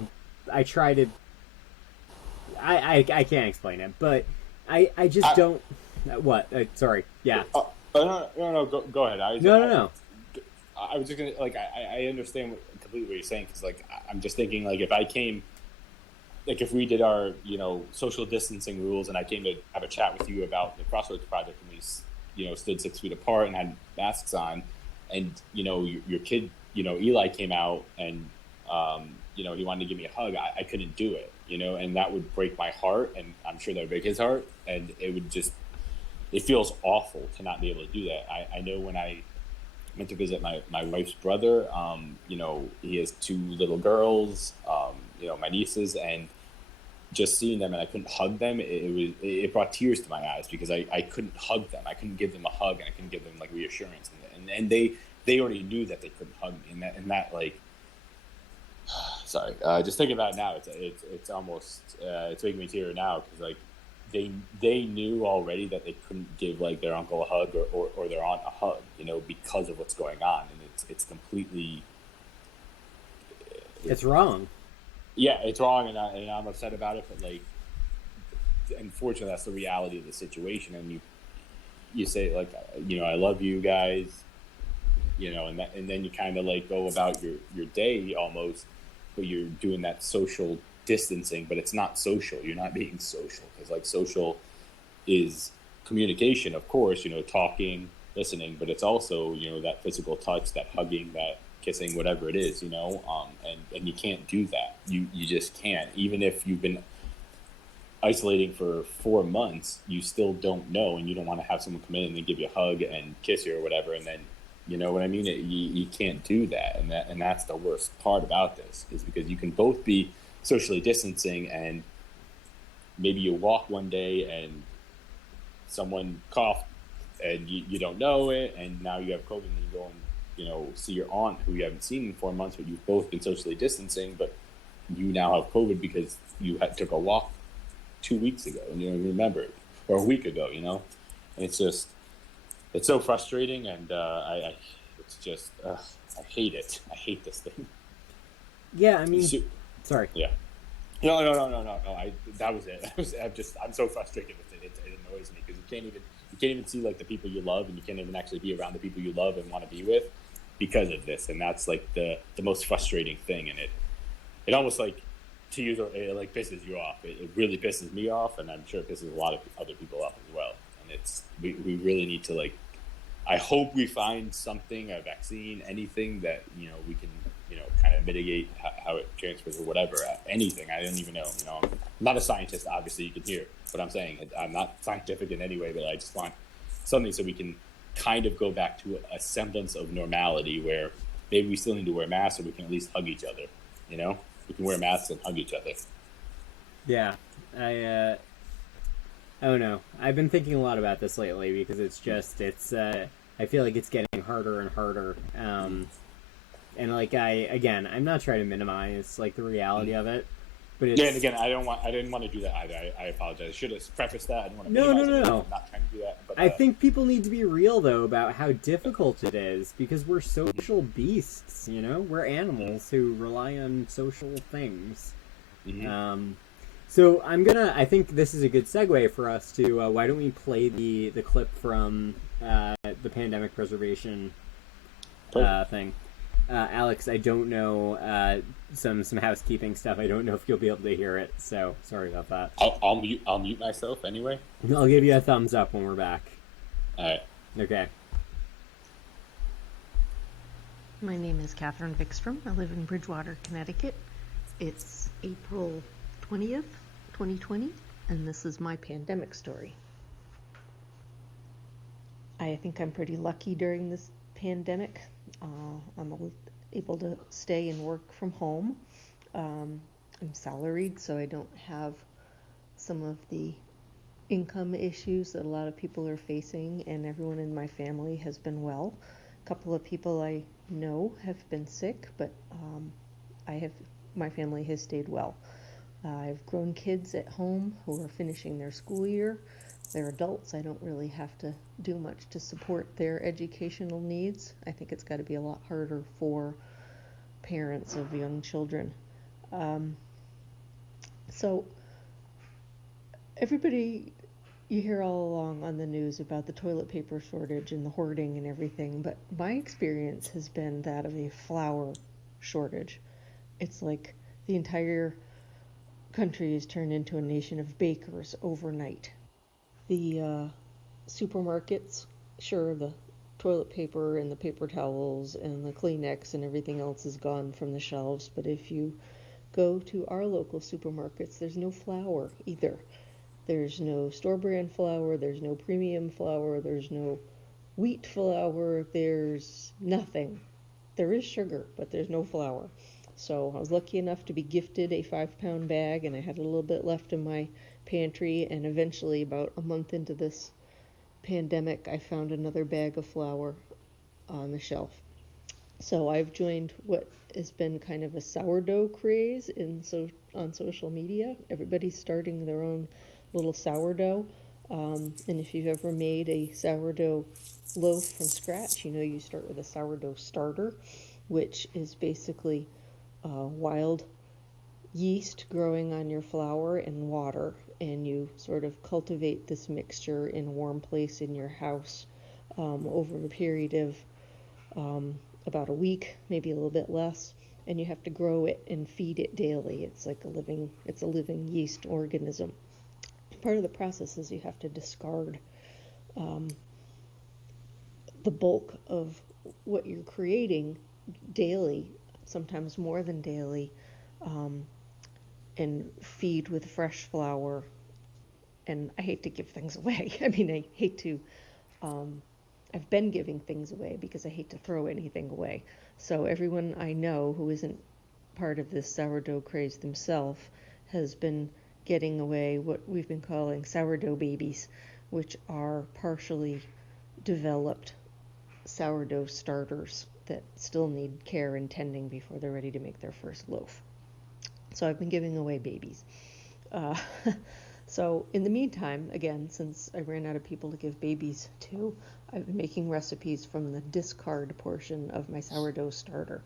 I try to I can't explain it, but I just I, don't. What? Sorry. Yeah. no, go ahead. No, no, no. I was just gonna like I understand completely what you're saying because like I'm just thinking like if I came like if we did our social distancing rules and I came to have a chat with you about the Crossroads Project and we stood 6 feet apart and had masks on, and your kid Eli came out and he wanted to give me a hug. I couldn't do it, and that would break my heart, and I'm sure that would break his heart, and it feels awful to not be able to do that. I know when I went to visit my wife's brother. He has two little girls, my nieces, and just seeing them and I couldn't hug them, it brought tears to my eyes because I couldn't hug them. I couldn't give them a hug and I couldn't give them like reassurance. And they already knew that they couldn't hug me. And that like, sorry, just thinking about it now, it's almost, it's making me tear now because like, they knew already that they couldn't give like their uncle a hug or their aunt a hug, because of what's going on, and it's completely It's wrong. yeah, it's wrong, and I'm upset about it. But like, unfortunately, that's the reality of the situation. And you say like, I love you guys, and then you kind of like go about your day almost, but you're doing that social distancing, but it's not social. You're not being social because like social is communication, of course, talking, listening, but it's also, that physical touch, that hugging, that kissing, whatever it is, and you can't do that. You just can't. Even if you've been isolating for 4 months, you still don't know, and you don't want to have someone come in and then give you a hug and kiss you or whatever, and then, you know what I mean? You can't do that, and that's the worst part about this, is because you can both be socially distancing, and maybe you walk one day and someone coughed and you don't know it, and now you have COVID, and you go and see your aunt who you haven't seen in 4 months, but you've both been socially distancing, but you now have COVID because you took a walk 2 weeks ago and you don't even remember it, or a week ago, and it's so frustrating, and it's just I hate it. I hate this thing. Yeah, I mean, So, sorry. yeah. No. That was it. I'm so frustrated with it. It annoys me because you can't even see like the people you love, and you can't even actually be around the people you love and want to be with because of this. And that's like the most frustrating thing. And it almost like to use it like pisses you off. It really pisses me off, and I'm sure it pisses a lot of other people off as well. And we really need to like. I hope we find something, a vaccine, anything that we can kind of mitigate how it transfers or whatever. Anything. I don't even know. I'm not a scientist, obviously. You can hear what I'm saying. I'm not scientific in any way, but I just want something so we can kind of go back to a semblance of normality where maybe we still need to wear masks, or we can at least hug each other. We can wear masks and hug each other. Yeah, I don't know. I've been thinking a lot about this lately because I feel like it's getting harder and harder. And like I'm not trying to minimize like the reality of it, But it's... Yeah, and again, I didn't want to do that either. I apologize. I should have prefaced that. I didn't want to No, minimize it. no. I'm not trying to do that. But I think people need to be real, though, about how difficult it is, because we're social beasts, you know? We're animals who rely on social things. Mm-hmm. So I think this is a good segue for us to, why don't we play the clip from the pandemic preservation thing. Alex, I don't know some housekeeping stuff. I don't know if you'll be able to hear it, so sorry about that. I'll mute myself anyway. I'll give you a thumbs up when we're back. All right. Okay. My name is Catherine Vikstrom. I live in Bridgewater, Connecticut. It's April 20th, 2020, and this is my pandemic story. I think I'm pretty lucky during this pandemic. I'm able to stay and work from home. I'm salaried, so I don't have some of the income issues that a lot of people are facing, and everyone in my family has been well. A couple of people I know have been sick, but my family has stayed well. I've grown kids at home who are finishing their school year. They're adults. I don't really have to do much to support their educational needs. I think it's got to be a lot harder for parents of young children. So everybody, you hear all along on the news about the toilet paper shortage and the hoarding and everything, but my experience has been that of a flour shortage. It's like the entire country has turned into a nation of bakers overnight. The supermarkets, sure, the toilet paper and the paper towels and the Kleenex and everything else is gone from the shelves, but if you go to our local supermarkets, there's no flour either. There's no store brand flour, there's no premium flour, there's no wheat flour, there's nothing. There is sugar, but there's no flour. So I was lucky enough to be gifted a 5-pound bag, and I had a little bit left in my pantry, and eventually, about a month into this pandemic, I found another bag of flour on the shelf. So I've joined what has been kind of a sourdough craze on social media. Everybody's starting their own little sourdough. And if you've ever made a sourdough loaf from scratch, you know you start with a sourdough starter, which is basically wild yeast growing on your flour and water, and you sort of cultivate this mixture in a warm place in your house over a period of about a week, maybe a little bit less, and you have to grow it and feed it daily. It's like a living yeast organism. Part of the process is you have to discard the bulk of what you're creating daily, sometimes more than daily, and feed with fresh flour. And I hate to give things away. I mean, I hate to, I've been giving things away because I hate to throw anything away. So everyone I know who isn't part of this sourdough craze themselves has been getting away what we've been calling sourdough babies, which are partially developed sourdough starters that still need care and tending before they're ready to make their first loaf. So I've been giving away babies. So in the meantime, again, since I ran out of people to give babies to, I've been making recipes from the discard portion of my sourdough starter.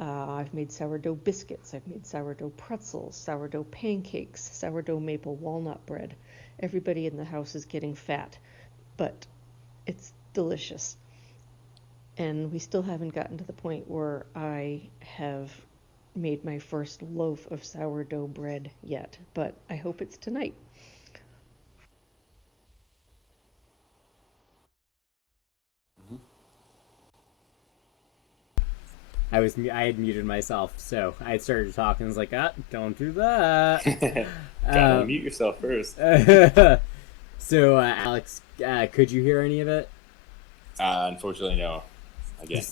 I've made sourdough biscuits, I've made sourdough pretzels, sourdough pancakes, sourdough maple walnut bread. Everybody in the house is getting fat, but it's delicious. And we still haven't gotten to the point where I have made my first loaf of sourdough bread yet, but I hope it's tonight. I had muted myself, so I started talking. I was like, don't do that. Gotta mute yourself first. So, Alex, could you hear any of it? Unfortunately, no. Again.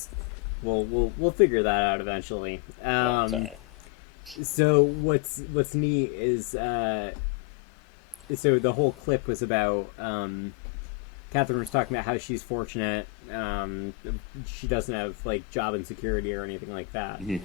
We'll figure that out eventually. So what's neat is so the whole clip was about Catherine was talking about how she's fortunate. She doesn't have like job insecurity or anything like that. Mm-hmm.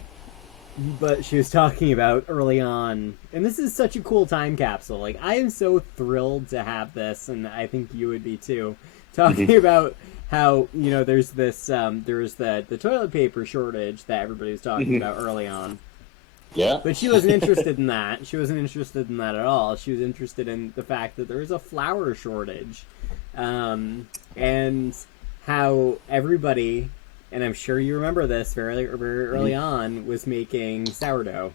but she was talking about early on, and this is such a cool time capsule. Like, I am so thrilled to have this, and I think you would be too. Talking about how, there's this, there was the toilet paper shortage that everybody was talking about early on. Yeah. But she wasn't interested in that. She wasn't interested in that at all. She was interested in the fact that there was a flour shortage. And how everybody, and I'm sure you remember this very, very early on, was making sourdough.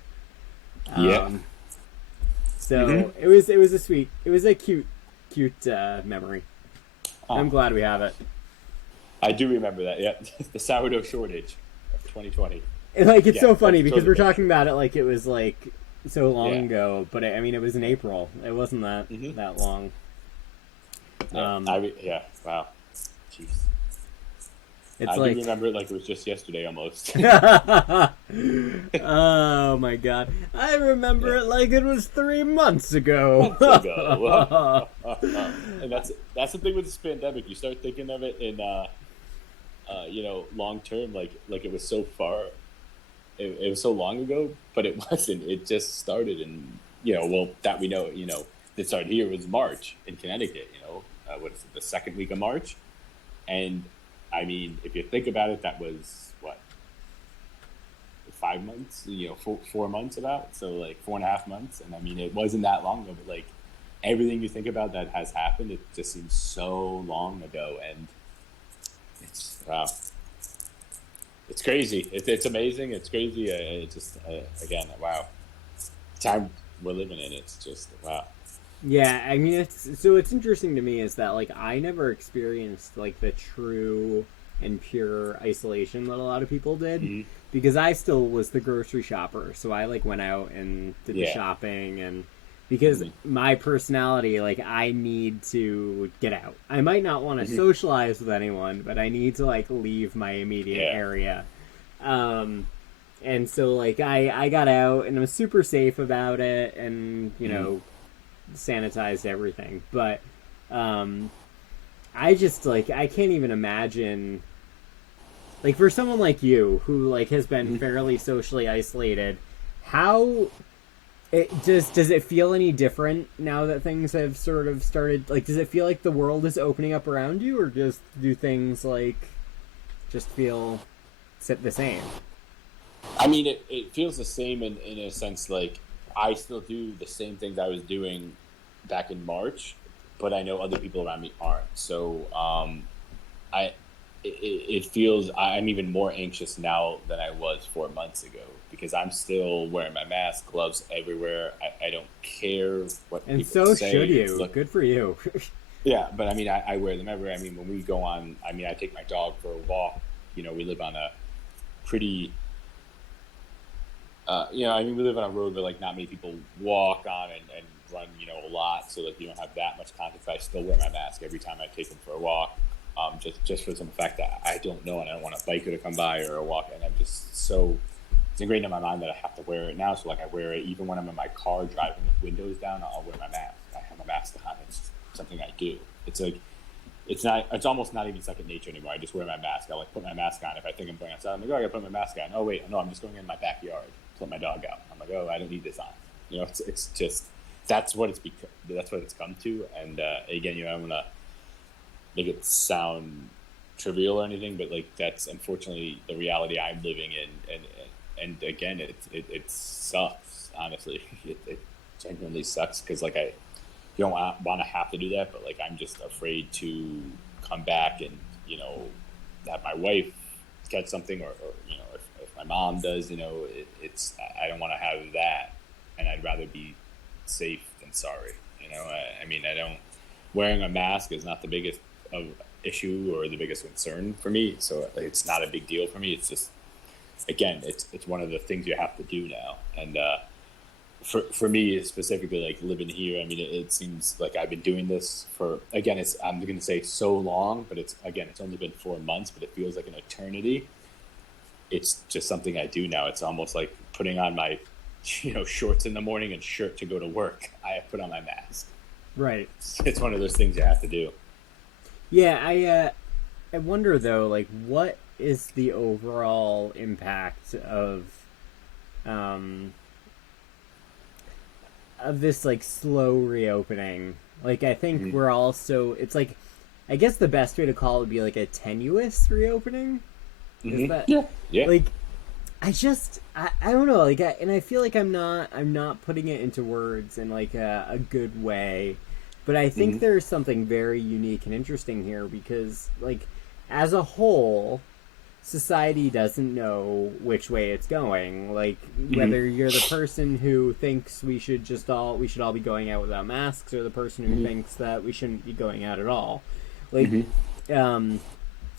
Yeah. So it was a cute memory. I'm glad we have it. I do remember that. Yeah, the sourdough shortage of 2020. And, like, it's so funny because totally we're talking about it like it was like so long Yeah. ago, but it was in April. It wasn't that long. Yeah. Wow. Jeez. It's I like, do remember it like it was just yesterday almost. oh my god, I remember it like it was 3 months ago. And that's the thing with this pandemic. You start thinking of it in long term, like it was so far. It was so long ago, but it wasn't. It just started, and that we know. It started here was March in Connecticut. What is it? The second week of March, and I mean, if you think about it, that was what 5 months. 4 months about. So like 4.5 months, and I mean, it wasn't that long ago. But like everything you think about that has happened, it just seems so long ago, and it's wow. It's crazy. It's amazing. It's crazy. It just again, wow. Time we're living in. It's just wow. Yeah, I mean, it's interesting to me is that, like, I never experienced like the true and pure isolation that a lot of people did, because I still was the grocery shopper. So I like went out and did the shopping, and because my personality, like, I need to get out. I might not want to socialize with anyone, but I need to like leave my immediate area. And so like I got out and I was super safe about it, and sanitized everything. But I just like I can't even imagine, like, for someone like you who like has been fairly socially isolated, how does it feel any different now that things have sort of started? Like, does it feel like the world is opening up around you, or just do things like just feel the same? I mean, it feels the same in a sense. Like, I still do the same things I was doing back in March, but I know other people around me aren't. So it feels I'm even more anxious now than I was 4 months ago, because I'm still wearing my mask, gloves everywhere. I don't care what and people so say. should you. Good for you. Yeah, but I mean, I wear them everywhere. I mean, when we go on, I take my dog for a walk. We live on a pretty, we live on a road where like not many people walk on and run, a lot. So like you don't have that much contact. I still wear my mask every time I take them for a walk. Just for some fact that I don't know, and I don't want a biker to come by or a walk, and I'm just so it's ingrained in my mind that I have to wear it now. So like I wear it even when I'm in my car driving with windows down. I'll wear my mask. I have my mask on. It's something I do. It's like it's almost not even second nature anymore. I just wear my mask. I like put my mask on if I think I'm going outside. I'm like, oh, I gotta put my mask on. Oh wait, no, I'm just going in my backyard to let my dog out. I'm like, oh, I don't need this on. It's just that's what it's come to. And again, I don't want to make it sound trivial or anything, but like that's unfortunately the reality I'm living in. And again, it sucks. Honestly, it genuinely sucks, because like you don't want to have to do that, but like I'm just afraid to come back and have my wife get something, or if my mom does, it's I don't want to have that, and I'd rather be safe than sorry. I don't wearing a mask is not the biggest of issue or the biggest concern for me, so it's not a big deal for me. It's just, again, it's one of the things you have to do now, and for me specifically, like living here, I mean, it seems like I've been doing this for, again, I'm going to say so long, but it's only been 4 months, but it feels like an eternity. It's just something I do now. It's almost like putting on my shorts in the morning and shirt to go to work. I put on my mask. Right. It's one of those things you have to do. Yeah, I wonder though, like, what is the overall impact of um, of this like slow reopening. Like I think we're also it's like I guess the best way to call it would be like a tenuous reopening. Is that Yeah. like I don't know and I feel like I'm not putting it into words in like a good way, but I think there's something very unique and interesting here because like as a whole society doesn't know which way it's going. Like whether you're the person who thinks we should all be going out without masks, or the person who thinks that we shouldn't be going out at all. Like, I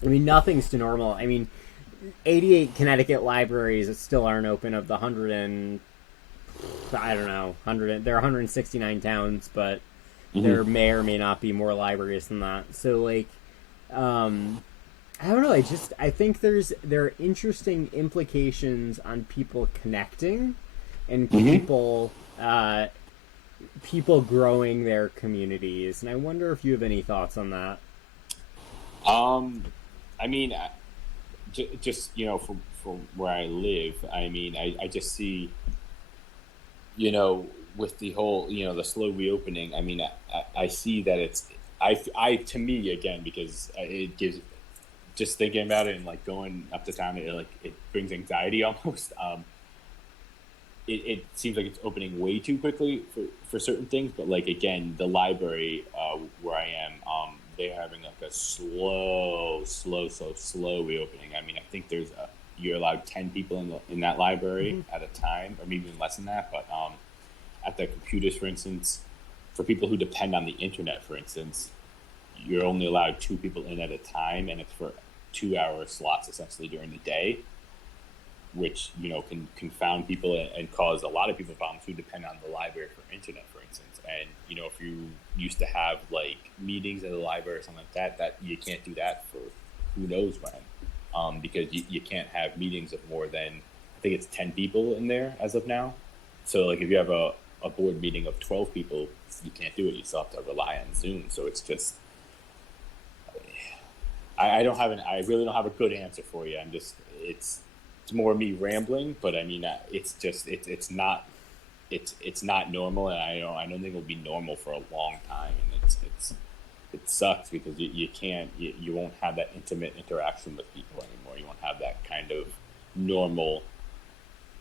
mean, nothing's to normal. I mean, 88 Connecticut libraries that still aren't open of the 100 and I don't know, 100. There are 169 towns, but there may or may not be more libraries than that. So like, I don't know. I think there are interesting implications on people connecting and people people growing their communities, and I wonder if you have any thoughts on that. I mean, just from where I live, I mean, I just see, with the whole the slow reopening. I mean, I see that it's I to me again because it gives. Just thinking about it and like going up to town, it brings anxiety almost. It seems like it's opening way too quickly for certain things, but like again, the library where I am, they're having like a slow reopening. I mean, I think you're allowed 10 people in that library at a time, or maybe even less than that. But at the computers, for instance, for people who depend on the internet, for instance, you're only allowed 2 people in at a time, and it's for 2-hour slots essentially during the day, which can confound people and cause a lot of people problems who depend on the library for internet, for instance. And if you used to have like meetings at the library or something like that you can't do that for who knows when, because you can't have meetings of more than, I think it's 10 people in there as of now. So like if you have a board meeting of 12 people, you can't do it. You still have to rely on Zoom. So it's just, I really don't have a good answer for you. It's more me rambling, but I mean, it's not normal, and I don't think it'll be normal for a long time, and it sucks because you won't have that intimate interaction with people anymore. You won't have that kind of normal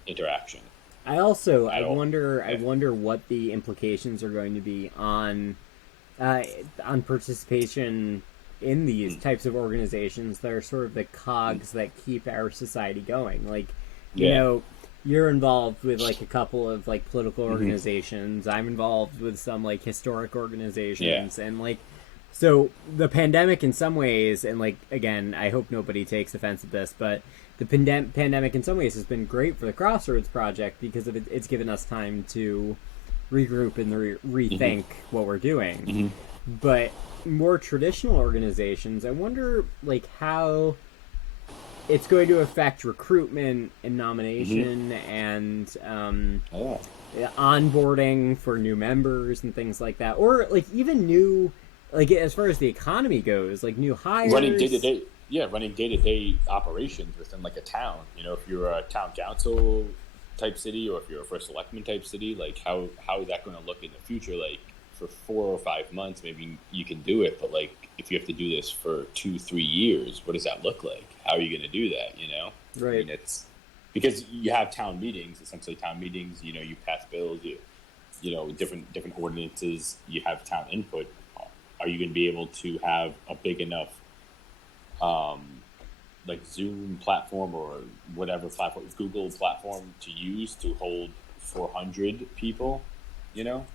interaction. I wonder what the implications are going to be on participation in these types of organizations that are sort of the cogs that keep our society going. Like, you're involved with like a couple of like political organizations. I'm involved with some like historic organizations, and like, so the pandemic in some ways, and like again, I hope nobody takes offense at this, but the pandemic in some ways has been great for the Crossroads Project because it's given us time to regroup and rethink what we're doing. But more traditional organizations, I wonder like how it's going to affect recruitment and nomination and onboarding for new members and things like that, or like even new, like as far as the economy goes, like new hires, running day-to-day operations within like a town. If you're a town council type city, or if you're a first selectman type city, like how is that going to look in the future? Like for 4 or 5 months, maybe you can do it, but like if you have to do this for 2-3 years, what does that look like? How are you going to do that? Right. I mean, it's because you have town meetings. Essentially, town meetings. You pass bills. Different ordinances. You have town input. Are you going to be able to have a big enough, like Zoom platform or whatever platform, Google platform to use to hold 400 people? At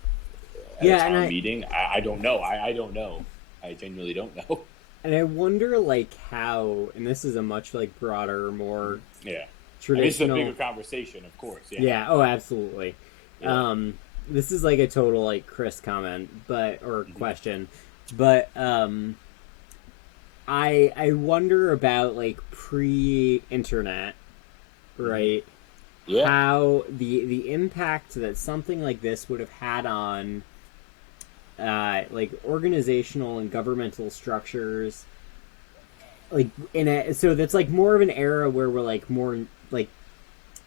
a town meeting? I don't know. I don't know. I genuinely don't know. And I wonder, like, how, and this is a much, like, broader, more traditional... This is a bigger conversation, of course. Yeah, oh, absolutely. Yeah. This is, like, a total, like, Chris comment, or question. But, I wonder about, like, pre-internet, right? Yeah. How the impact that something like this would have had on like organizational and governmental structures, like so that's like more of an era where we're like more like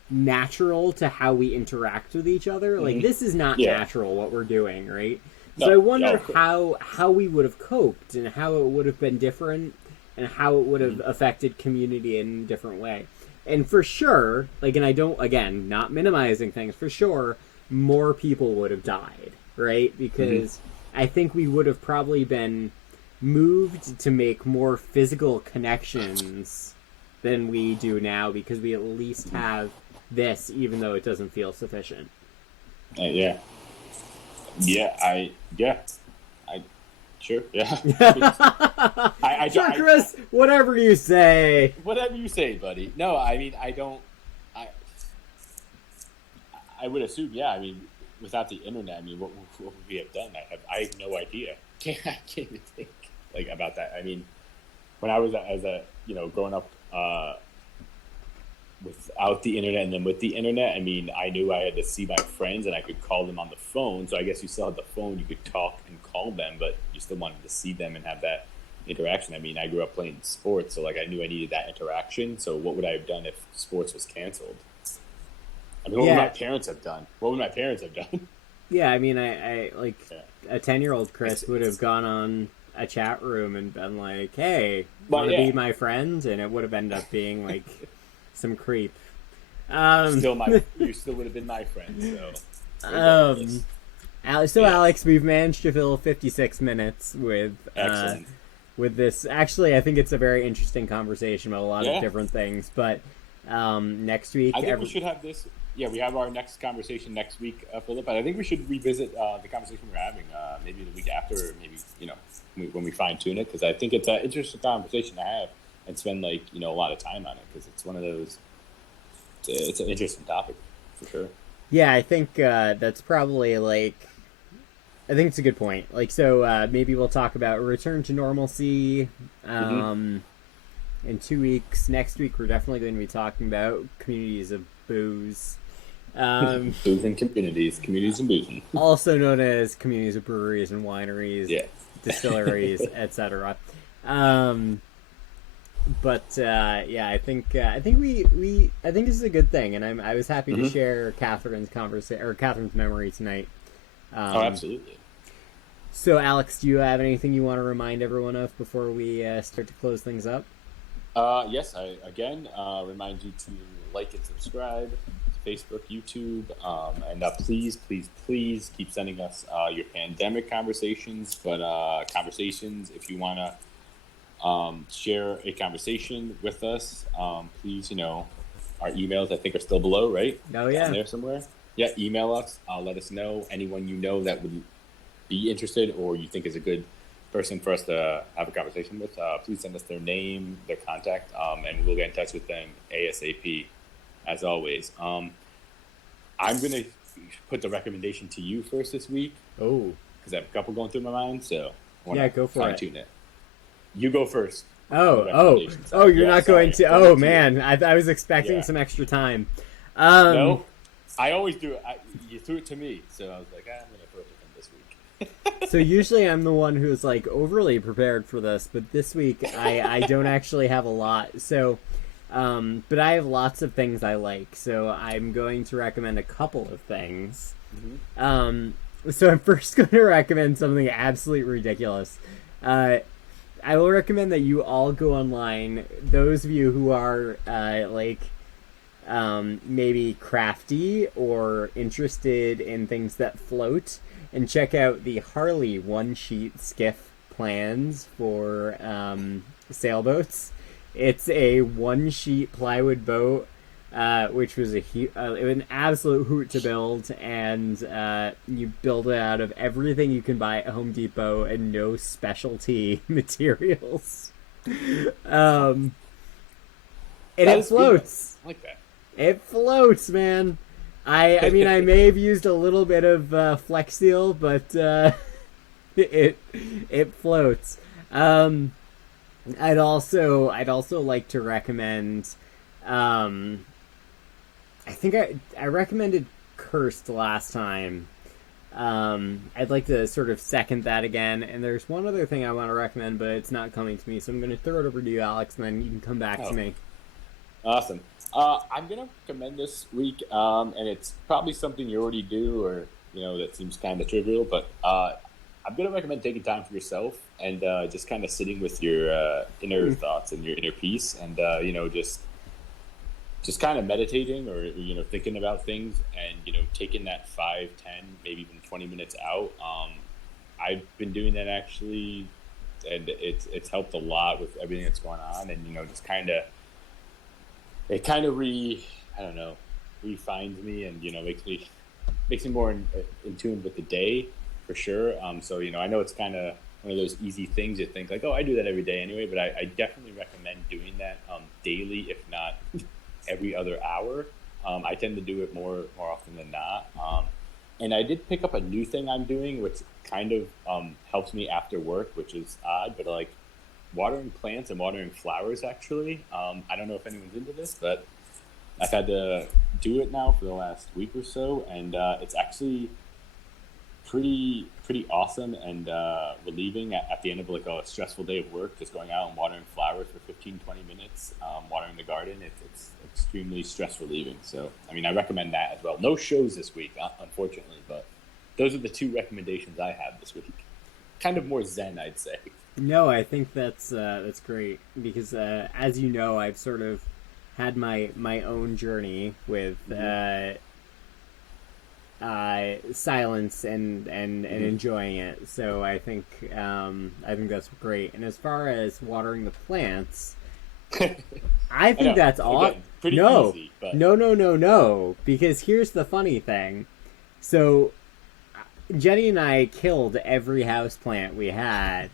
natural to how we interact with each other. Like, this is not Yeah. natural what we're doing, right? No, So I wonder of course. how we would have coped and how it would have been different and how it would have affected community in a different way. And for sure, like, and I don't, again, not minimizing things, for sure, more people would have died, right? Because I think we would have probably been moved to make more physical connections than we do now because we at least have this, even though it doesn't feel sufficient. Yeah. I sure, yeah. Sure, Chris, whatever you say. Whatever you say, buddy. No, I mean, I would assume, yeah. I mean, without the internet, I mean, what would we have done? I have no idea. I can't even think like about that. I mean, when I was growing up without the internet and then with the internet, I mean, I knew I had to see my friends and I could call them on the phone. So I guess you still had the phone, you could talk and call them, but you still wanted to see them and have that interaction. I mean, I grew up playing sports, so like I knew I needed that interaction. So what would I have done if sports was canceled? I mean, what would my parents have done? What would my parents have done? Yeah, I mean, I like a 10-year-old Chris would have gone on a chat room and been like, "Hey, want to be my friend?" And it would have ended up being like some creep. You still would have been my friend. So, Alex, we've managed to fill 56 minutes with excellent. With this. Actually, I think it's a very interesting conversation about a lot of different things. But next week, I think we should have this. Yeah, we have our next conversation next week, Philip. But I think we should revisit the conversation we're having maybe the week after, or maybe when we fine tune it, because I think it's an interesting conversation to have and spend a lot of time on it, because it's one of those. It's an interesting topic for sure. Yeah, I think that's probably I think it's a good point. So maybe we'll talk about return to normalcy in 2 weeks. Next week, we're definitely going to be talking about communities of booze. Booze and communities and boozing. Also known as communities of breweries and wineries, distilleries, etc. But I think this is a good thing, and I was happy to share Catherine's memory tonight. Absolutely. So, Alex, do you have anything you want to remind everyone of before we start to close things up? Yes, I again remind you to like and subscribe to Facebook, YouTube, and please keep sending us your pandemic conversations. But conversations, if you want to share a conversation with us, please, our emails I think are still below, right? Oh yeah, down there somewhere. Yeah, email us. Let us know anyone that would be interested or you think is a good person for us to have a conversation with. Please send us their name, their contact, and we'll get in touch with them ASAP. As always, I'm gonna put the recommendation to you first this week. Oh, because I have a couple going through my mind, so go for it. You go first. You're not going to. Oh man, I was expecting some extra time. No, I always do it. You threw it to me, so I was like, I'm gonna throw it to him this week. So usually I'm the one who's overly prepared for this, but this week I don't actually have a lot. So, but I have lots of things I like, so I'm going to recommend a couple of things. So I'm first going to recommend something absolutely ridiculous. I will recommend that you all go online. Those of you who are maybe crafty or interested in things that float, and check out the Harley one-sheet skiff plans for sailboats. It's a one-sheet plywood boat, which was an absolute hoot to build, and you build it out of everything you can buy at Home Depot and no specialty materials. And it floats. I like that. It floats, man. I mean, I may have used a little bit of Flex Seal, but it floats. I'd also like to recommend. I think I recommended Cursed last time. I'd like to sort of second that again. And there's one other thing I want to recommend, but it's not coming to me, so I'm going to throw it over to you, Alex, and then you can come back to me. Awesome. I'm gonna recommend this week, and it's probably something you already do, or that seems kind of trivial. But I'm gonna recommend taking time for yourself and just kind of sitting with your inner thoughts and your inner peace, and just kind of meditating or thinking about things, and taking that 5, 10, maybe even 20 minutes out. I've been doing that actually, and it's helped a lot with everything that's going on, and just it I don't know, refines me, and makes me more in tune with the day, for sure. So I know it's kind of one of those easy things you think like, oh, I do that every day anyway, but I definitely recommend doing that daily, if not every other hour. I tend to do it more often than not. And I did pick up a new thing I'm doing, which kind of helps me after work, which is odd, but like watering plants and watering flowers, actually. I don't know if anyone's into this, but I've had to do it now for the last week or so, and it's actually pretty awesome and relieving at the end of like a stressful day of work. Just going out and watering flowers for 15-20 minutes, watering the garden. It's extremely stress relieving. So I mean, I recommend that as well. No shows this week, unfortunately, but those are the two recommendations I have this week. Kind of more zen, I'd say. No, I think that's great because as you know, I've sort of had my own journey with silence and enjoying it. So I think that's great. And as far as watering the plants, I think that's awesome. No, easy, but... no. Because here's the funny thing. So Jenny and I killed every houseplant we had,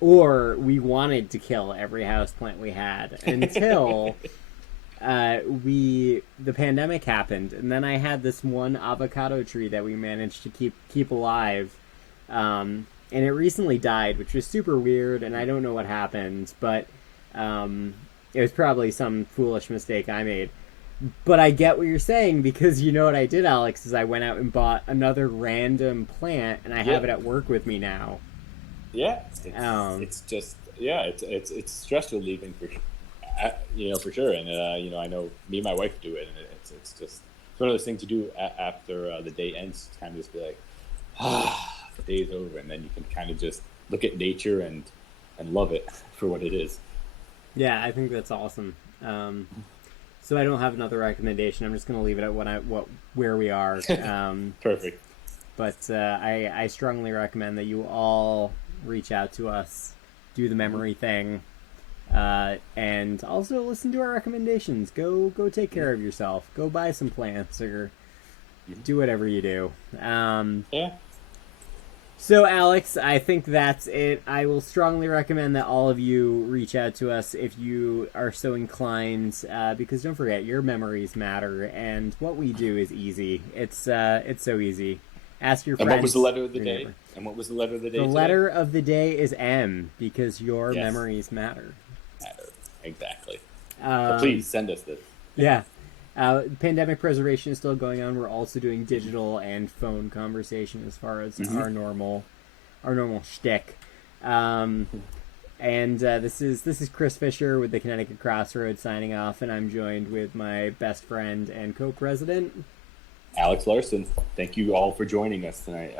or we wanted to kill every houseplant we had until the pandemic happened, and then I had this one avocado tree that we managed to keep alive, and it recently died, which was super weird, and I don't know what happened, but it was probably some foolish mistake I made. But I get what you're saying, because you know what I did, Alex, is I went out and bought another random plant, and I have it at work with me now. Yeah, it's just it's stress relieving for sure. And I know me and my wife do it, and it's just one of those things to do after the day ends. Kind of just be like, the day's over, and then you can kind of just look at nature and love it for what it is. Yeah, I think that's awesome. So I don't have another recommendation. I'm just going to leave it at where we are. Perfect. But I strongly recommend that you all reach out to us, do the memory thing, and also listen to our recommendations. Go take care of yourself. Go buy some plants or do whatever you do. Yeah. So, Alex, I think that's it. I will strongly recommend that all of you reach out to us if you are so inclined, because don't forget, your memories matter, and what we do is easy. It's so easy. Ask your friends. And what was the letter of the day? The letter of the day is M, because your memories matter. Exactly. So please send us this. Yeah. Pandemic preservation is still going on. We're also doing digital and phone conversation as far as our normal shtick. And this is Chris Fisher with the Connecticut Crossroads signing off, and I'm joined with my best friend and co-president, Alex Larson. Thank you all for joining us tonight.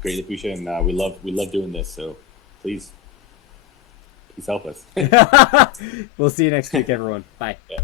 Greatly appreciate it, and we love doing this. So please help us. We'll see you next week, everyone. Bye. Yeah.